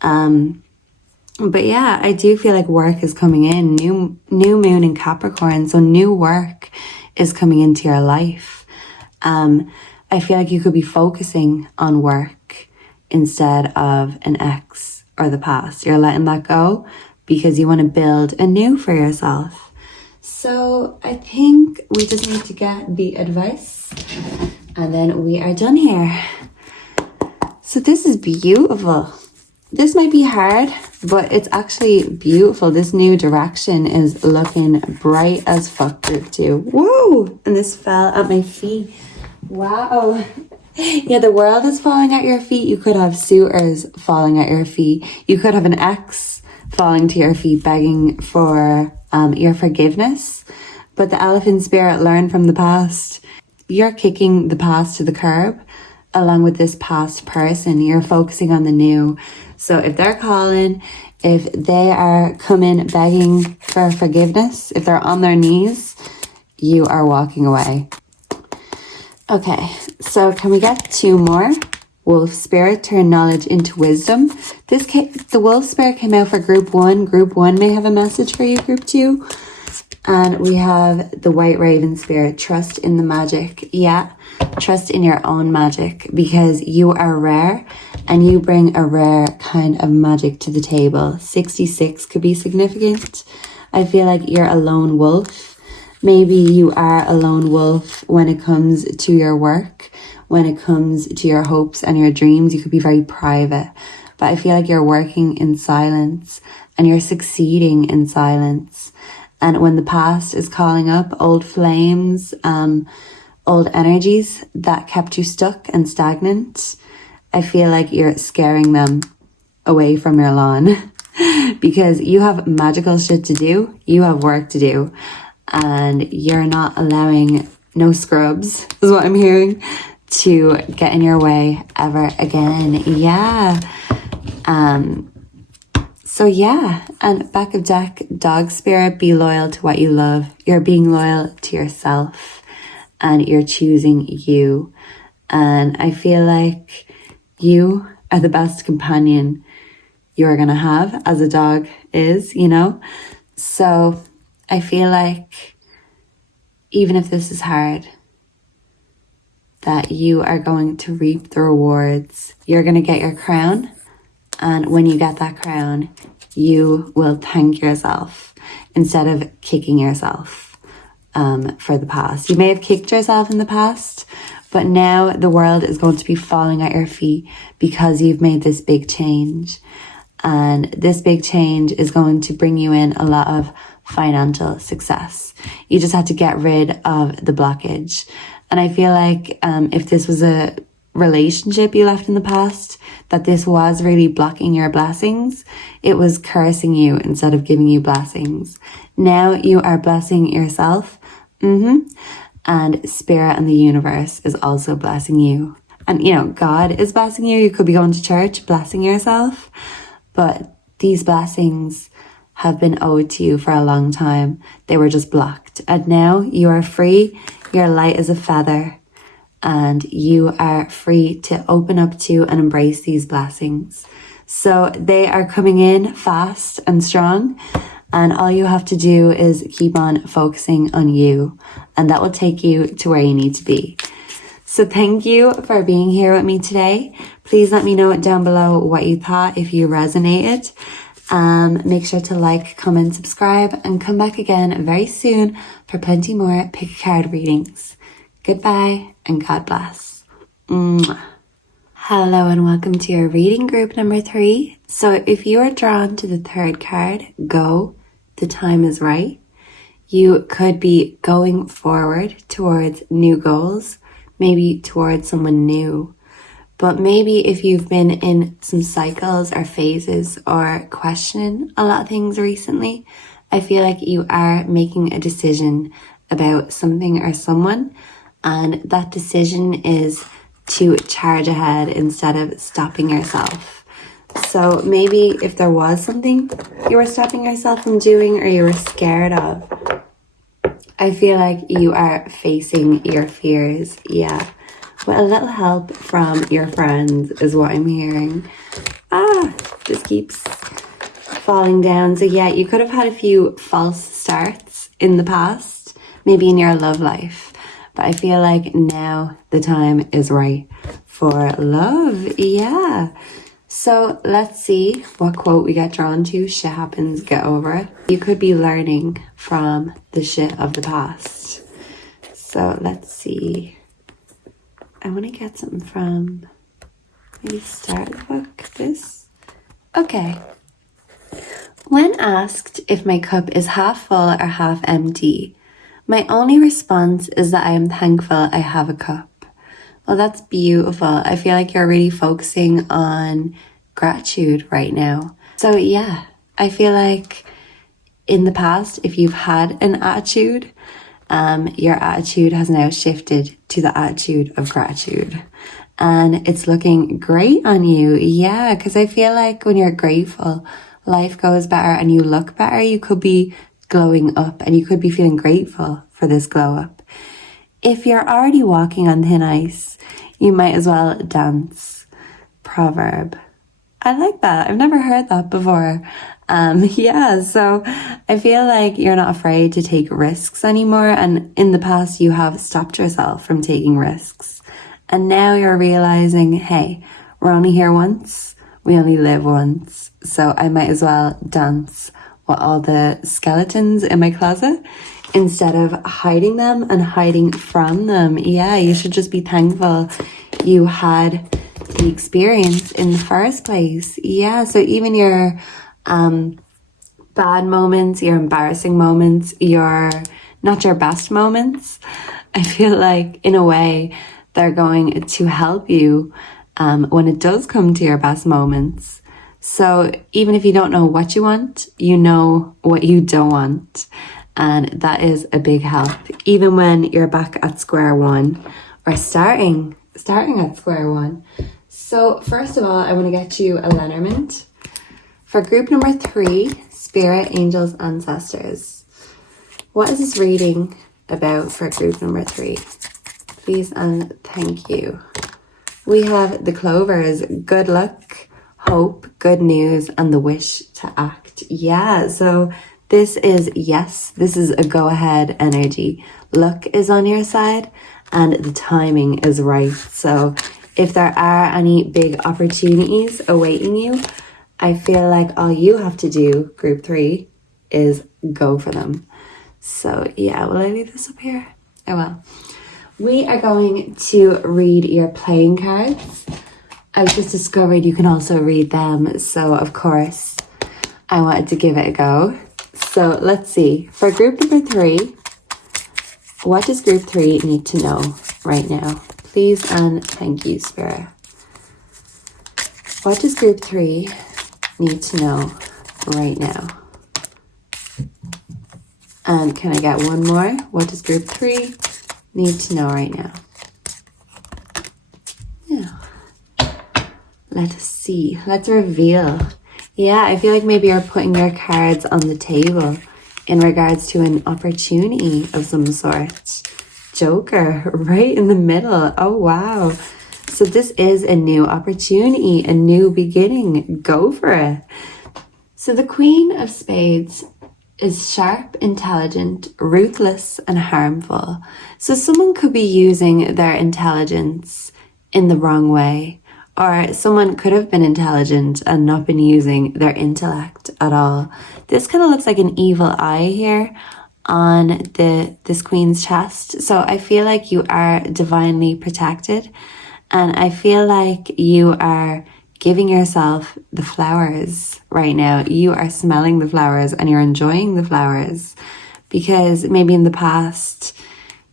But yeah, I do feel like work is coming in. New moon in Capricorn, so new work is coming into your life. I feel like you could be focusing on work instead of an ex or the past. You're letting that go because you want to build anew for yourself. So I think we just need to get the advice and then we are done here. So this is beautiful. This might be hard, but it's actually beautiful. This new direction is looking bright as fuck, group 2. Whoa! And this fell at my feet. Wow. Yeah, the world is falling at your feet. You could have suitors falling at your feet. You could have an ex falling to your feet begging for your forgiveness. But the elephant spirit learned from the past. You're kicking the past to the curb along with this past person. You're focusing on the new. So if they're calling, if they are coming begging for forgiveness, if they're on their knees, you are walking away. Okay, so can we get 2 more? Wolf spirit, turn knowledge into wisdom. The wolf spirit came out for group 1. Group 1 may have a message for you, group 2. And we have the White Raven Spirit. Trust in the magic. Yeah, trust in your own magic, because you are rare and you bring a rare kind of magic to the table. 66 could be significant. I feel like you're a lone wolf. Maybe you are a lone wolf when it comes to your work, when it comes to your hopes and your dreams. You could be very private, but I feel like you're working in silence and you're succeeding in silence. And when the past is calling up, old flames, old energies that kept you stuck and stagnant, I feel like you're scaring them away from your lawn because you have magical shit to do. You have work to do, and you're not allowing no scrubs, is what I'm hearing, to get in your way ever again. Yeah. So yeah, and back of deck, dog spirit, be loyal to what you love. You're being loyal to yourself and you're choosing you. And I feel like you are the best companion you're going to have, as a dog is, you know? So I feel like even if this is hard, that you are going to reap the rewards. You're going to get your crown. And when you get that crown, you will thank yourself instead of kicking yourself for the past. You may have kicked yourself in the past, but now the world is going to be falling at your feet because you've made this big change. And this big change is going to bring you in a lot of financial success. You just had to get rid of the blockage. And I feel like if this was a relationship you left in the past, that this was really blocking your blessings, it was cursing you instead of giving you blessings. Now you are blessing yourself. And spirit and the universe is also blessing you. And you know, God is blessing you. You could be going to church, blessing yourself. But these blessings have been owed to you for a long time. They were just blocked. And now you are free. You're light as a feather. And you are free to open up to and embrace these blessings. So they are coming in fast and strong. And all you have to do is keep on focusing on you. And that will take you to where you need to be. So thank you for being here with me today. Please let me know down below what you thought, if you resonated. Make sure to like, comment, subscribe, and come back again very soon for plenty more pick a card readings. Goodbye and God bless. Mwah. Hello and welcome to your reading group number 3. So if you are drawn to the 3rd card, go, the time is right. You could be going forward towards new goals, maybe towards someone new. But maybe if you've been in some cycles or phases or questioning a lot of things recently, I feel like you are making a decision about something or someone. And that decision is to charge ahead instead of stopping yourself. So maybe if there was something you were stopping yourself from doing or you were scared of, I feel like you are facing your fears. Yeah. With a little help from your friends is what I'm hearing. This keeps falling down. So yeah, you could have had a few false starts in the past, maybe in your love life. But I feel like now the time is right for love. Yeah. So let's see what quote we get drawn to. Shit happens, get over it. You could be learning from the shit of the past. So let's see. I want to get something from maybe start the book. This. Okay. When asked if my cup is half full or half empty, my only response is that I am thankful I have a cup. Well, that's beautiful. I feel like you're really focusing on gratitude right now. So yeah, I feel like in the past, if you've had an attitude, your attitude has now shifted to the attitude of gratitude. And it's looking great on you. Yeah, because I feel like when you're grateful, life goes better and you look better. You could be glowing up and you could be feeling grateful for this glow up. If you're already walking on thin ice, you might as well dance. Proverb. I like that. I've never heard that before. Yeah, so I feel like you're not afraid to take risks anymore. And in the past, you have stopped yourself from taking risks. And now you're realizing, hey, we're only here once. We only live once. So I might as well dance with all the skeletons in my closet instead of hiding them and hiding from them. Yeah, you should just be thankful you had the experience in the first place. Yeah, so even your bad moments, your embarrassing moments, your not your best moments, I feel like in a way they're going to help you when it does come to your best moments. So even if you don't know what you want, you know what you don't want. And that is a big help. Even when you're back at square one or starting at square one. So first of all, I want to get you a Lenormand. For group number 3, Spirit, Angels, Ancestors. What is this reading about for group number 3? Please and thank you. We have the clovers, good luck, hope, good news, and the wish to act. Yeah, so this is yes, this is a go ahead energy. Luck is on your side and the timing is right. So if there are any big opportunities awaiting you, I feel like all you have to do, group 3, is go for them. So yeah, will I leave this up here? I will. We are going to read your playing cards. I've just discovered you can also read them. So of course, I wanted to give it a go. So let's see. For group number 3, what does group 3 need to know right now? Please and thank you, Spirit. What does group 3 need to know right now? And can I get one more? What does group 3 need to know right now? Yeah. Let us see. Let's reveal. Yeah, I feel like maybe you're putting your cards on the table in regards to an opportunity of some sort. Joker, right in the middle. Oh, wow. So this is a new opportunity, a new beginning. Go for it. So the Queen of Spades is sharp, intelligent, ruthless, and harmful. So someone could be using their intelligence in the wrong way, or someone could have been intelligent and not been using their intellect at all. This kind of looks like an evil eye here on this queen's chest. So I feel like you are divinely protected, and I feel like you are giving yourself the flowers right now. You are smelling the flowers and you're enjoying the flowers, because maybe in the past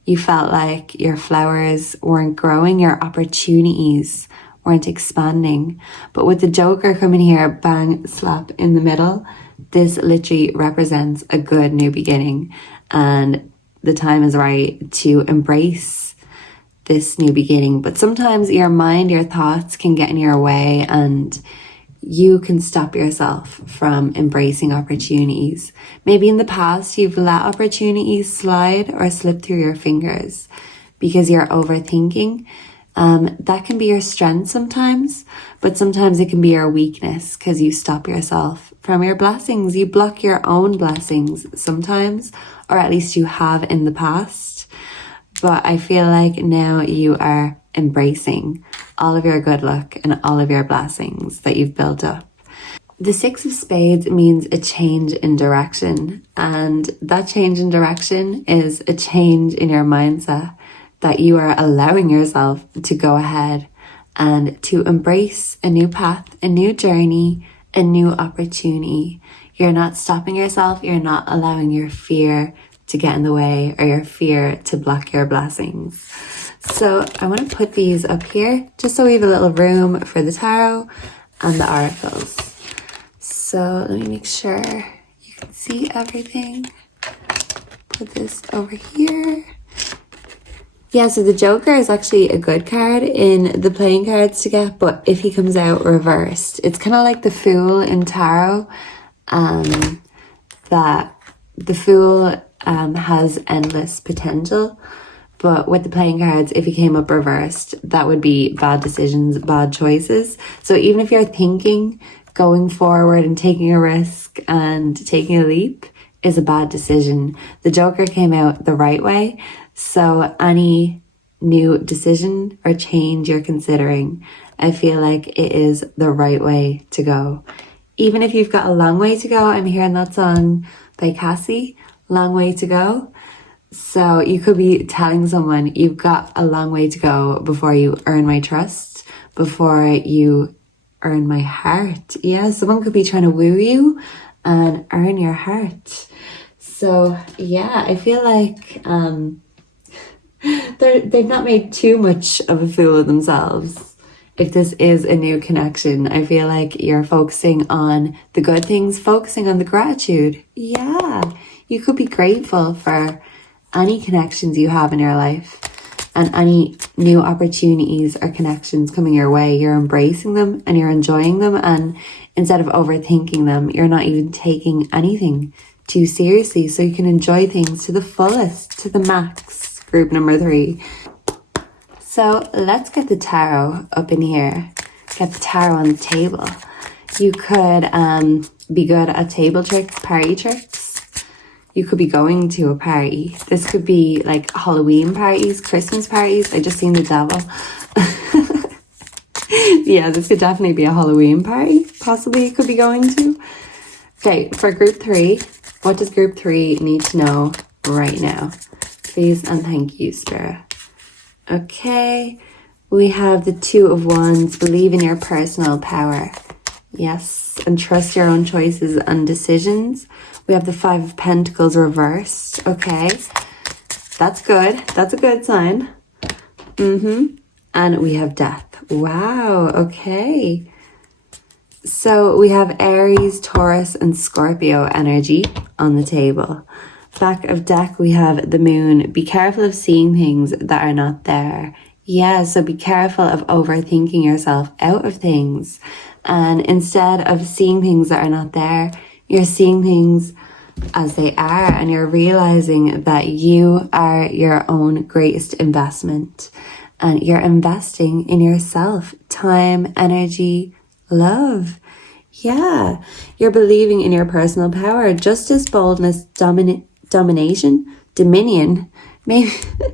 you felt like your flowers weren't growing, your opportunities weren't expanding. But with the Joker coming here, bang, slap in the middle, this literally represents a good new beginning, and the time is right to embrace this new beginning. But sometimes your mind, your thoughts can get in your way, and you can stop yourself from embracing opportunities. Maybe in the past you've let opportunities slide or slip through your fingers because you're overthinking. That can be your strength sometimes, but sometimes it can be your weakness because you stop yourself from your blessings. You block your own blessings sometimes, or at least you have in the past. But I feel like now you are embracing all of your good luck and all of your blessings that you've built up. The 6 of Spades means a change in direction, and that change in direction is a change in your mindset, that you are allowing yourself to go ahead and to embrace a new path, a new journey, a new opportunity. You're not stopping yourself. You're not allowing your fear to get in the way or your fear to block your blessings. So I want to put these up here just so we have a little room for the tarot and the oracles. So let me make sure you can see everything. Put this over here. Yeah, so the Joker is actually a good card in the playing cards to get, but if he comes out reversed, it's kind of like the Fool in tarot, that the Fool has endless potential, but with the playing cards, if he came up reversed, that would be bad decisions, bad choices. So even if you're thinking going forward and taking a risk and taking a leap is a bad decision. The Joker came out the right way. So any new decision or change you're considering, I feel like it is the right way to go. Even if you've got a long way to go, I'm hearing that song by Cassie, Long Way to Go. So you could be telling someone you've got a long way to go before you earn my trust, before you earn my heart. Yeah, someone could be trying to woo you and earn your heart. So yeah, I feel like they've not made too much of a fool of themselves. If this is a new connection, I feel like you're focusing on the good things, focusing on the gratitude. Yeah, you could be grateful for any connections you have in your life and any new opportunities or connections coming your way. You're embracing them and you're enjoying them, and instead of overthinking them, you're not even taking anything too seriously, so you can enjoy things to the fullest, to the max. Group number 3. So let's get the tarot up in here. Get the tarot on the table. You could be good at table tricks, party tricks. You could be going to a party. This could be like Halloween parties, Christmas parties. I just seen the devil. Yeah, this could definitely be a Halloween party. Possibly you could be going to. Okay, for group 3, what does group 3 need to know right now? Please and thank you, Spirit. Okay, we have the 2 of Wands. Believe in your personal power. Yes, and trust your own choices and decisions. We have the 5 of Pentacles reversed. Okay, that's good. That's a good sign. And we have Death. Wow, okay. So we have Aries, Taurus, and Scorpio energy on the table. Back of deck, we have the Moon. Be careful of seeing things that are not there. Yeah, so be careful of overthinking yourself out of things. And instead of seeing things that are not there, you're seeing things as they are, and you're realizing that you are your own greatest investment. And you're investing in yourself. Time, energy, love. Yeah, you're believing in your personal power. Justice, boldness, domination, dominion. Maybe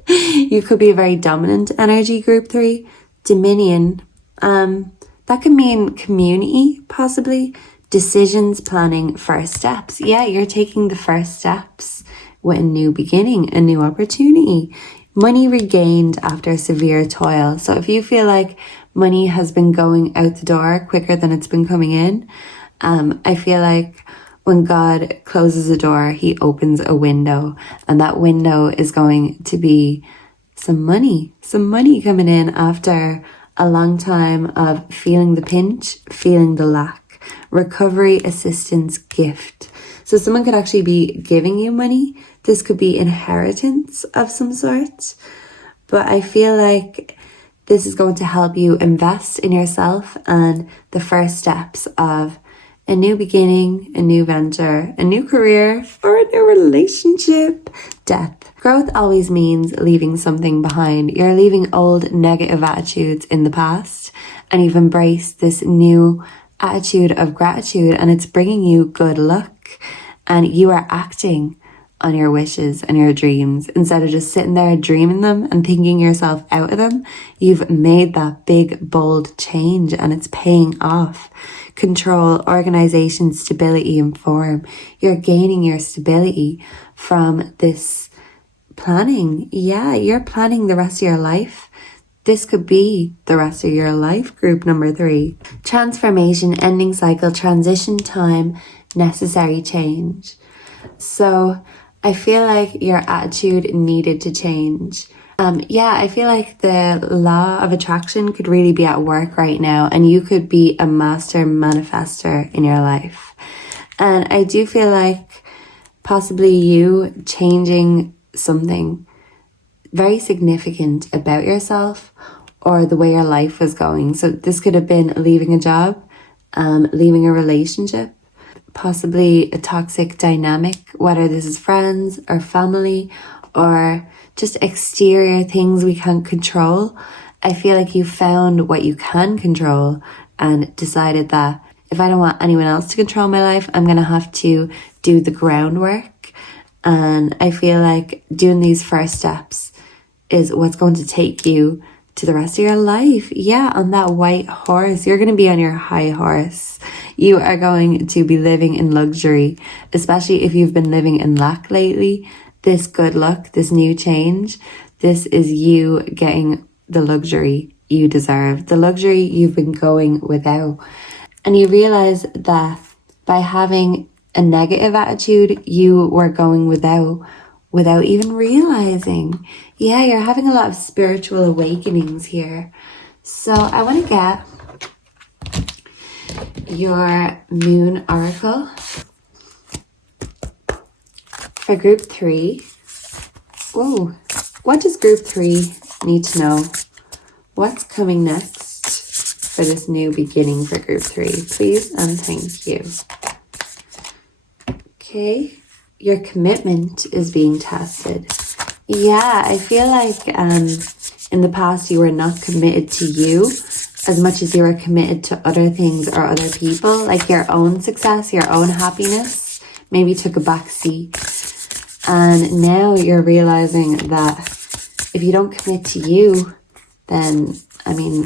you could be a very dominant energy, group 3. Dominion. That could mean community, possibly. Decisions, planning, first steps. Yeah, you're taking the first steps with a new beginning, a new opportunity. Money regained after severe toil. So if you feel like money has been going out the door quicker than it's been coming in, I feel like when God closes a door, he opens a window, and that window is going to be some money coming in after a long time of feeling the pinch, feeling the lack. Recovery, assistance, gift. So someone could actually be giving you money. This could be inheritance of some sort. But I feel like this is going to help you invest in yourself and the first steps of a new beginning, a new venture, a new career, or a new relationship. Death. Growth always means leaving something behind. You're leaving old negative attitudes in the past, and you've embraced this new attitude of gratitude, and it's bringing you good luck, and you are acting on your wishes and your dreams instead of just sitting there dreaming them and thinking yourself out of them. You've made that big bold change, and it's paying off. Control, organization, stability, and form. You're gaining your stability from this planning. Yeah, you're planning the rest of your life. This could be the rest of your life, group number 3. Transformation, ending cycle, transition time, necessary change. So I feel like your attitude needed to change. I feel like the law of attraction could really be at work right now, and you could be a master manifester in your life. And I do feel like possibly you changing something very significant about yourself or the way your life was going. So this could have been leaving a job, leaving a relationship, possibly a toxic dynamic, whether this is friends or family or just exterior things we can't control. I feel like you found what you can control and decided that if I don't want anyone else to control my life, I'm going to have to do the groundwork. And I feel like doing these first steps is what's going to take you to the rest of your life. Yeah, on that white horse. You're going to be on your high horse. You are going to be living in luxury, especially if you've been living in lack lately. This good luck, this new change, this is you getting the luxury you deserve, the luxury you've been going without. And you realize that by having a negative attitude, you were going without even realizing. Yeah, you're having a lot of spiritual awakenings here. So I want to get your moon oracle for group 3. Whoa, what does group 3 need to know? What's coming next for this new beginning for group 3? Please and thank you. Okay, your commitment is being tested. Yeah, I feel like in the past you were not committed to you as much as you were committed to other things or other people, like your own success, your own happiness, maybe took a back seat. And now you're realizing that if you don't commit to you, then, I mean,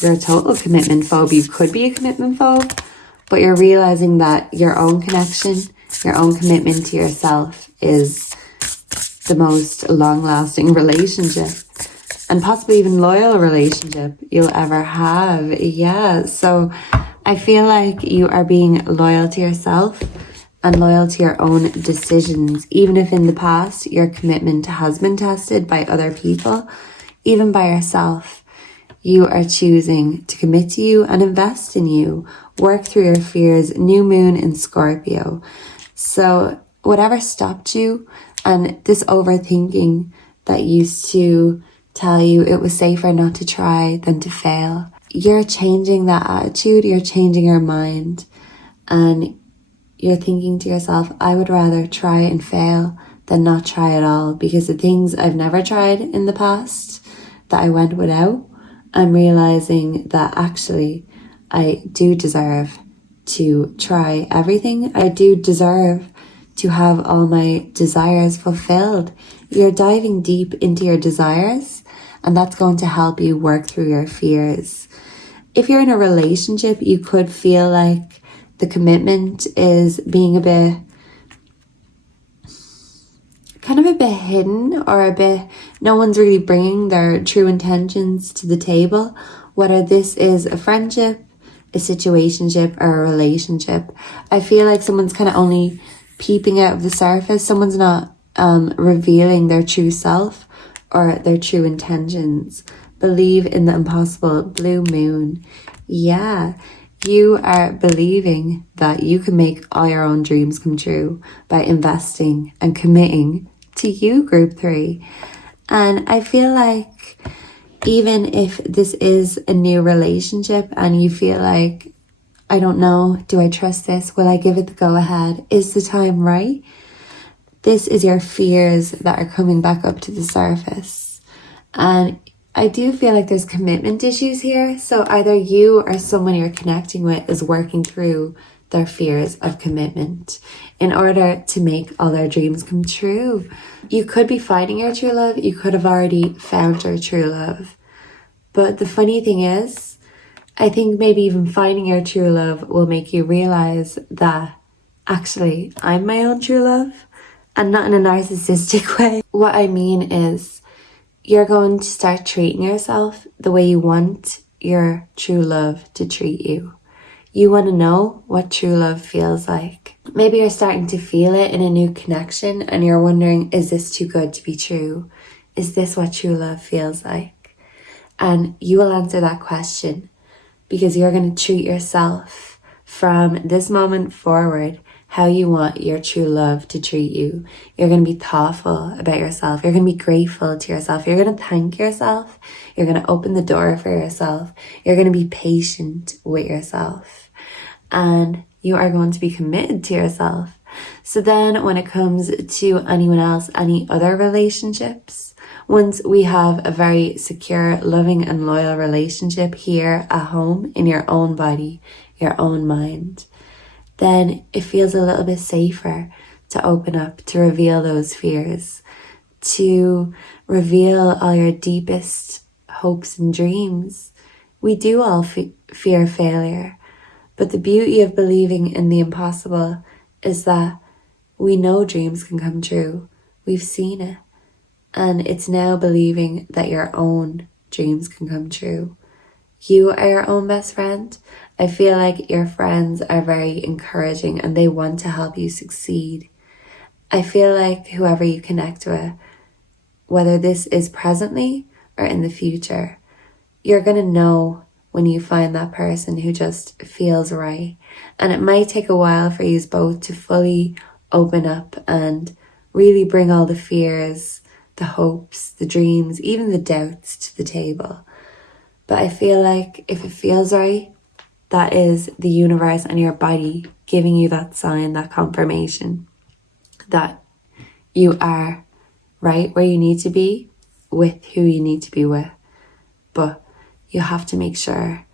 you're a total commitment phobe. You could be a commitment phobe, but you're realizing that your own connection, your own commitment to yourself is the most long-lasting relationship and possibly even loyal relationship you'll ever have. Yeah, so I feel like you are being loyal to yourself and loyal to your own decisions, even if in the past your commitment has been tested by other people, even by yourself. You are choosing to commit to you and invest in you, work through your fears, new moon in Scorpio. So whatever stopped you and this overthinking that used to tell you it was safer not to try than to fail, you're changing that attitude, you're changing your mind, and you're thinking to yourself, I would rather try and fail than not try at all, because the things I've never tried in the past that I went without, I'm realizing that actually I do deserve to try everything. I do deserve to have all my desires fulfilled. You're diving deep into your desires, and that's going to help you work through your fears. If you're in a relationship, you could feel like the commitment is being a bit hidden, or a bit, no one's really bringing their true intentions to the table, whether this is a friendship, a situationship, or a relationship. I feel like someone's kind of only peeping out of the surface. Someone's not revealing their true self or their true intentions. Believe in the impossible, blue moon. Yeah, you are believing that you can make all your own dreams come true by investing and committing to you, group 3. And I feel like even if this is a new relationship and you feel like, I don't know, do I trust this? Will I give it the go ahead? Is the time right? This is your fears that are coming back up to the surface. And I do feel like there's commitment issues here. So either you or someone you're connecting with is working through their fears of commitment in order to make all their dreams come true. You could be finding your true love. You could have already found your true love. But the funny thing is, I think maybe even finding your true love will make you realize that actually I'm my own true love, and not in a narcissistic way. What I mean is, you're going to start treating yourself the way you want your true love to treat you. You want to know what true love feels like. Maybe you're starting to feel it in a new connection and you're wondering, is this too good to be true? Is this what true love feels like? And you will answer that question, because you're going to treat yourself from this moment forward how you want your true love to treat you. You're going to be thoughtful about yourself. You're going to be grateful to yourself. You're going to thank yourself. You're going to open the door for yourself. You're going to be patient with yourself. And you are going to be committed to yourself. So then when it comes to anyone else, any other relationships, once we have a very secure, loving and loyal relationship here at home in your own body, your own mind, then it feels a little bit safer to open up, to reveal those fears, to reveal all your deepest hopes and dreams. We do all fear failure, but the beauty of believing in the impossible is that we know dreams can come true. We've seen it. And it's now believing that your own dreams can come true. You are your own best friend. I feel like your friends are very encouraging and they want to help you succeed. I feel like whoever you connect with, whether this is presently or in the future, you're going to know when you find that person who just feels right. And it might take a while for you both to fully open up and really bring all the fears, the hopes, the dreams, even the doubts to the table. But I feel like if it feels right, that is the universe and your body giving you that sign, that confirmation that you are right where you need to be with who you need to be with. But you have to make sure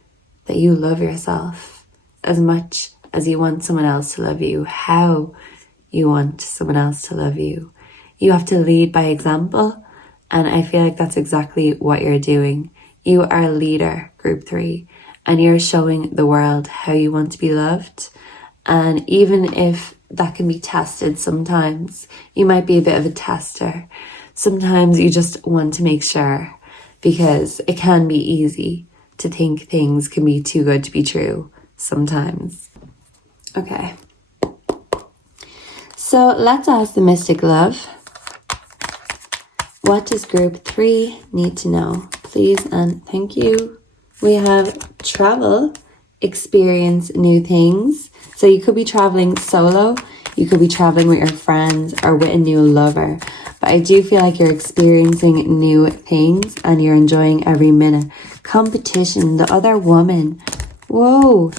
that you love yourself as much as you want someone else to love you, how you want someone else to love you. You have to lead by example, and I feel like that's exactly what you're doing. You are a leader, group 3, and you're showing the world how you want to be loved. And even if that can be tested sometimes, you might be a bit of a tester. Sometimes you just want to make sure, because it can be easy to think things can be too good to be true sometimes. Okay. So let's ask the Mystic Love. What does group 3 need to know? Please and thank you. We have travel, experience new things. So you could be traveling solo, you could be traveling with your friends or with a new lover. But I do feel like you're experiencing new things and you're enjoying every minute. Competition, the other woman. Whoa.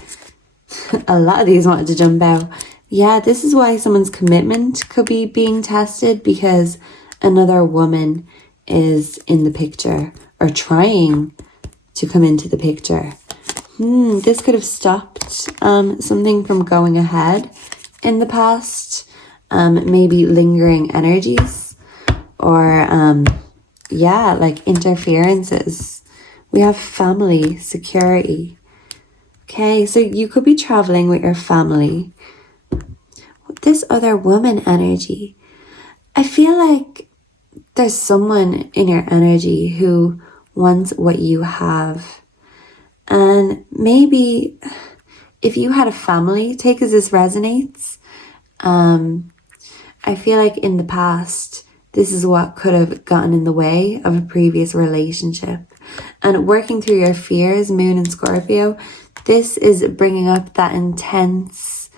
A lot of these wanted to jump out. Yeah, this is why someone's commitment could be being tested, because another woman is in the picture or trying to come into the picture. This could have stopped something from going ahead in the past. Maybe lingering energies or like interferences. We have family, security. Okay, so you could be traveling with your family. This other woman energy, I feel like there's someone in your energy who wants what you have. And maybe if you had a family, take as this resonates. I feel like in the past, this is what could have gotten in the way of a previous relationship. And working through your fears, Moon and Scorpio, this is bringing up that intense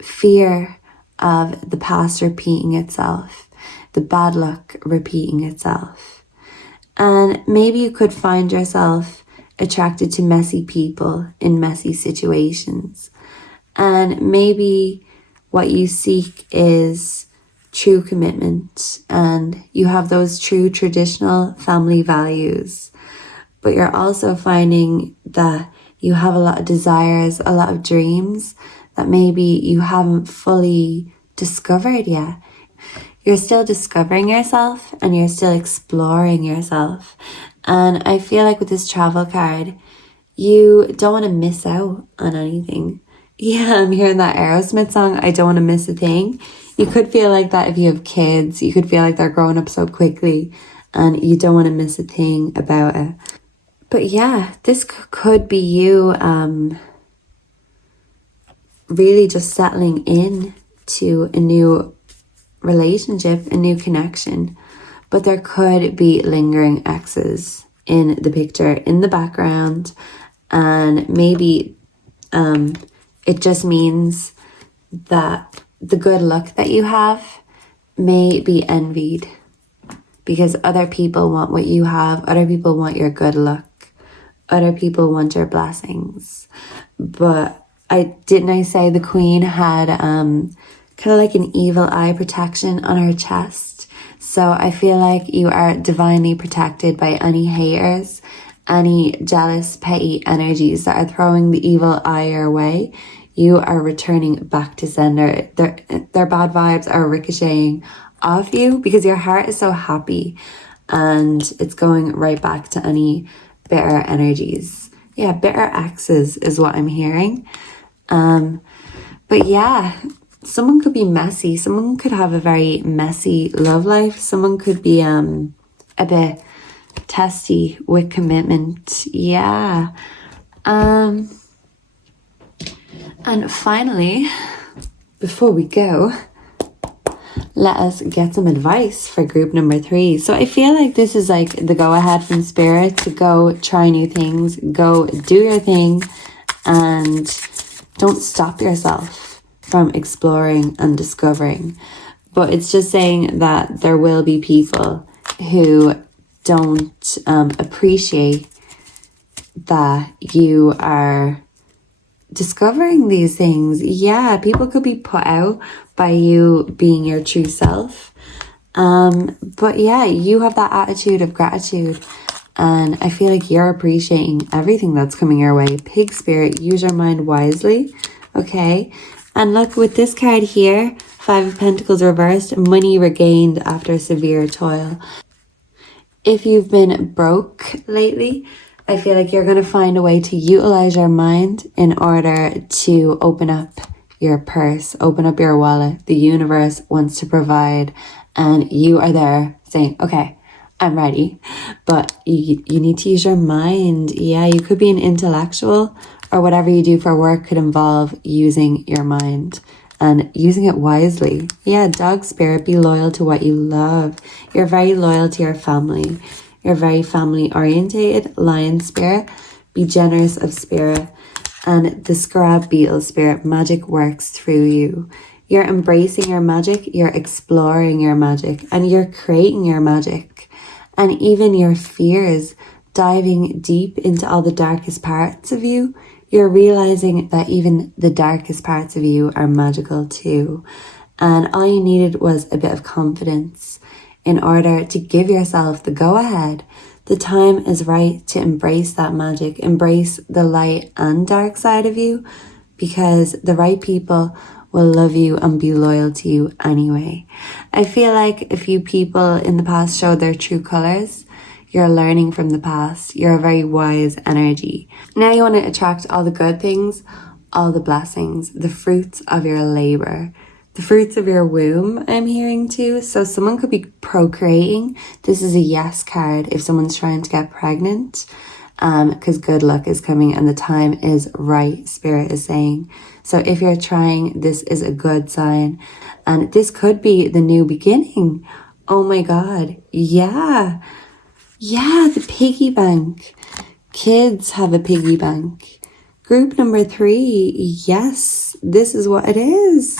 fear of the past repeating itself, the bad luck repeating itself. And maybe you could find yourself attracted to messy people in messy situations. And maybe what you seek is true commitment and you have those true traditional family values. But you're also finding that you have a lot of desires, a lot of dreams that maybe you haven't fully discovered yet. You're still discovering yourself and you're still exploring yourself. And I feel like with this travel card, you don't want to miss out on anything. Yeah, I'm hearing that Aerosmith song, I don't want to miss a thing. You could feel like that if you have kids. You could feel like they're growing up so quickly and you don't want to miss a thing about it. But yeah, this could be you really just settling in to a new relationship, a new connection. But there could be lingering exes in the picture, in the background. And maybe it just means that the good luck that you have may be envied because other people want what you have. Other people want your good luck. Other people want your blessings. But I say the Queen had kind of like an evil eye protection on her chest. So I feel like you are divinely protected by any haters any jealous, petty energies that are throwing the evil eye your way, you are returning back to sender. Their bad vibes are ricocheting off you because your heart is so happy, and it's going right back to any bitter energies. Yeah, bitter exes is what I'm hearing. But yeah, someone could be messy. Someone could have a very messy love life. Someone could be a bit testy with commitment. Yeah. And finally, before we go, let us get some advice for group number 3. So I feel like this is like the go ahead from spirit to go try new things, go do your thing, and don't stop yourself from exploring and discovering. But it's just saying that there will be people who don't appreciate that you are discovering these things. Yeah, people could be put out by you being your true self. But yeah, you have that attitude of gratitude, and I feel like you're appreciating everything that's coming your way. Pig spirit, use your mind wisely. Okay. And look, with this card here, 5 of Pentacles reversed, money regained after severe toil. If you've been broke lately, I feel like you're going to find a way to utilize your mind in order to open up your purse, open up your wallet. The universe wants to provide, and you are there saying, okay, I'm ready. But you need to use your mind. Yeah, you could be an intellectual, or whatever you do for work could involve using your mind and using it wisely. Yeah, dog spirit, be loyal to what you love. You're very loyal to your family. You're very family orientated. Lion spirit, be generous of spirit. And the Scarab Beetle spirit, magic works through you. You're embracing your magic, you're exploring your magic, and you're creating your magic. And even your fears, diving deep into all the darkest parts of you, you're realizing that even the darkest parts of you are magical too. And all you needed was a bit of confidence in order to give yourself the go-ahead. The time is right to embrace that magic, embrace the light and dark side of you, because the right people will love you and be loyal to you anyway. I feel like a few people in the past showed their true colors. You're learning from the past. You're a very wise energy. Now you want to attract all the good things, all the blessings, the fruits of your labor, the fruits of your womb, I'm hearing too. So someone could be procreating. This is a yes card if someone's trying to get pregnant, because good luck is coming and the time is right, spirit is saying. So if you're trying, this is a good sign. And this could be the new beginning. Oh my God. Yeah. Yeah, the piggy bank. Kids have a piggy bank. Group number 3. Yes, this is what it is.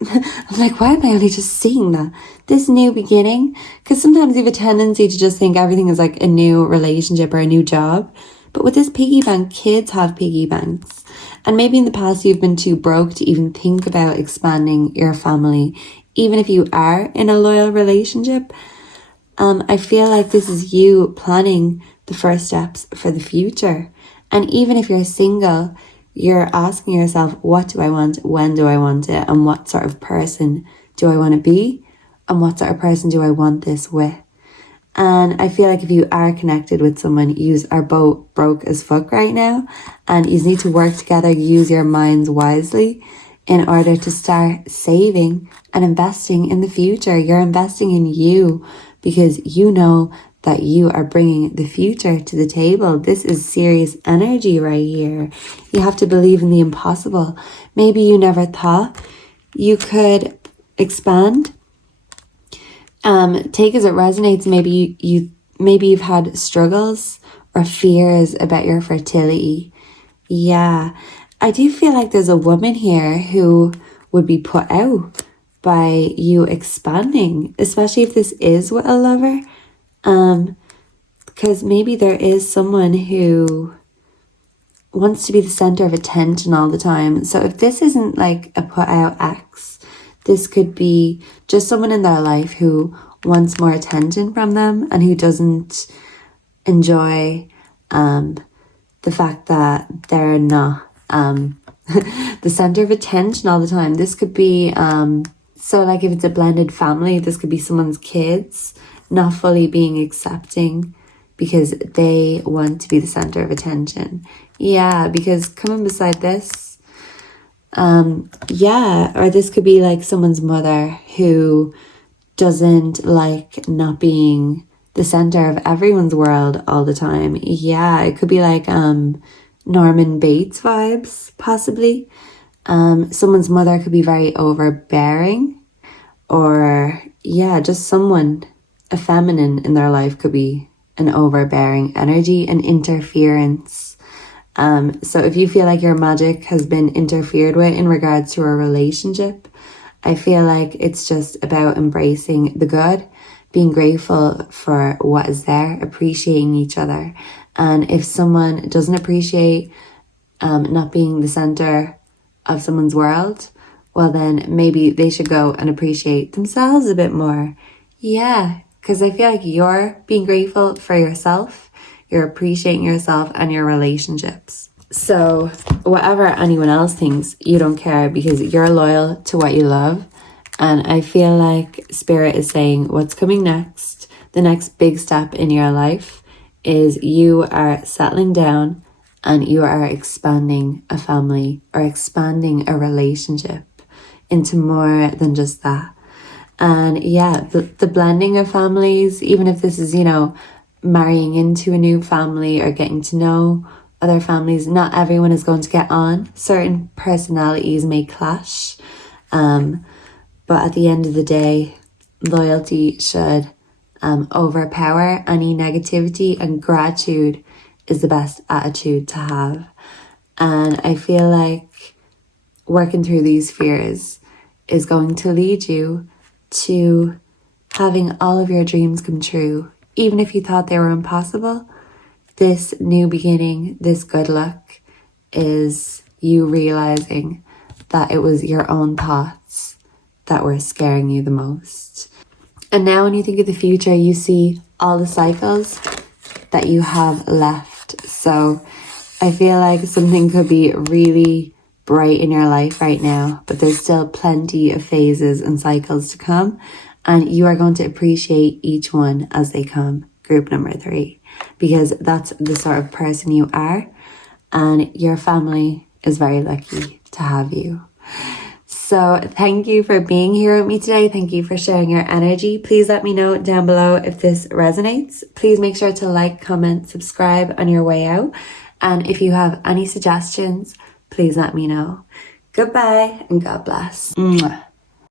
I'm like, why am I only just seeing that? This new beginning? Because sometimes you have a tendency to just think everything is like a new relationship or a new job. But with this piggy bank, kids have piggy banks. And maybe in the past you've been too broke to even think about expanding your family. Even if you are in a loyal relationship, I feel like this is you planning the first steps for the future. And even if you're single, you're asking yourself, what do I want? When do I want it? And what sort of person do I want to be? And what sort of person do I want this with? And I feel like if you are connected with someone, you are both broke as fuck right now, and you need to work together, use your minds wisely in order to start saving and investing in the future. You're investing in you because you know that you are bringing the future to the table. This is serious energy right here. You have to believe in the impossible. Maybe you never thought you could expand. Take as it resonates. Maybe you've had struggles or fears about your fertility. Yeah, I do feel like there's a woman here who would be put out by you expanding, especially if this is with a lover. Because maybe there is someone who wants to be the center of attention all the time. So if this isn't like a put out ex, this could be just someone in their life who wants more attention from them and who doesn't enjoy the fact that they're not the center of attention all the time. This could be, so like if it's a blended family, this could be someone's kids not fully being accepting because they want to be the center of attention. Yeah, because coming beside this, or this could be like someone's mother who doesn't like not being the center of everyone's world all the time. Yeah, it could be like Norman Bates vibes, possibly. Someone's mother could be very overbearing, or just someone, a feminine in their life could be an overbearing energy and interference. So if you feel like your magic has been interfered with in regards to a relationship, I feel like it's just about embracing the good, being grateful for what is there, appreciating each other. And if someone doesn't appreciate not being the center of someone's world, well then maybe they should go and appreciate themselves a bit more. Yeah, because I feel like you're being grateful for yourself, you're appreciating yourself and your relationships. So whatever anyone else thinks, you don't care because you're loyal to what you love. And I feel like Spirit is saying what's coming next, the next big step in your life is you are settling down and you are expanding a family or expanding a relationship into more than just that. And the blending of families, even if this is, marrying into a new family or getting to know other families, not everyone is going to get on. Certain personalities may clash. But at the end of the day, loyalty should overpower any negativity, and gratitude is the best attitude to have. And I feel like working through these fears is going to lead you to having all of your dreams come true. Even if you thought they were impossible, this new beginning, this good luck is you realizing that it was your own thoughts that were scaring you the most. And now when you think of the future, you see all the cycles that you have left. So I feel like something could be really bright in your life right now, but there's still plenty of phases and cycles to come, and you are going to appreciate each one as they come. Group number 3, because that's the sort of person you are, and your family is very lucky to have you. So thank you for being here with me today. Thank you for sharing your energy. Please let me know down below if this resonates. Please make sure to like, comment, subscribe on your way out. And if you have any suggestions, please let me know. Goodbye and God bless. Mwah.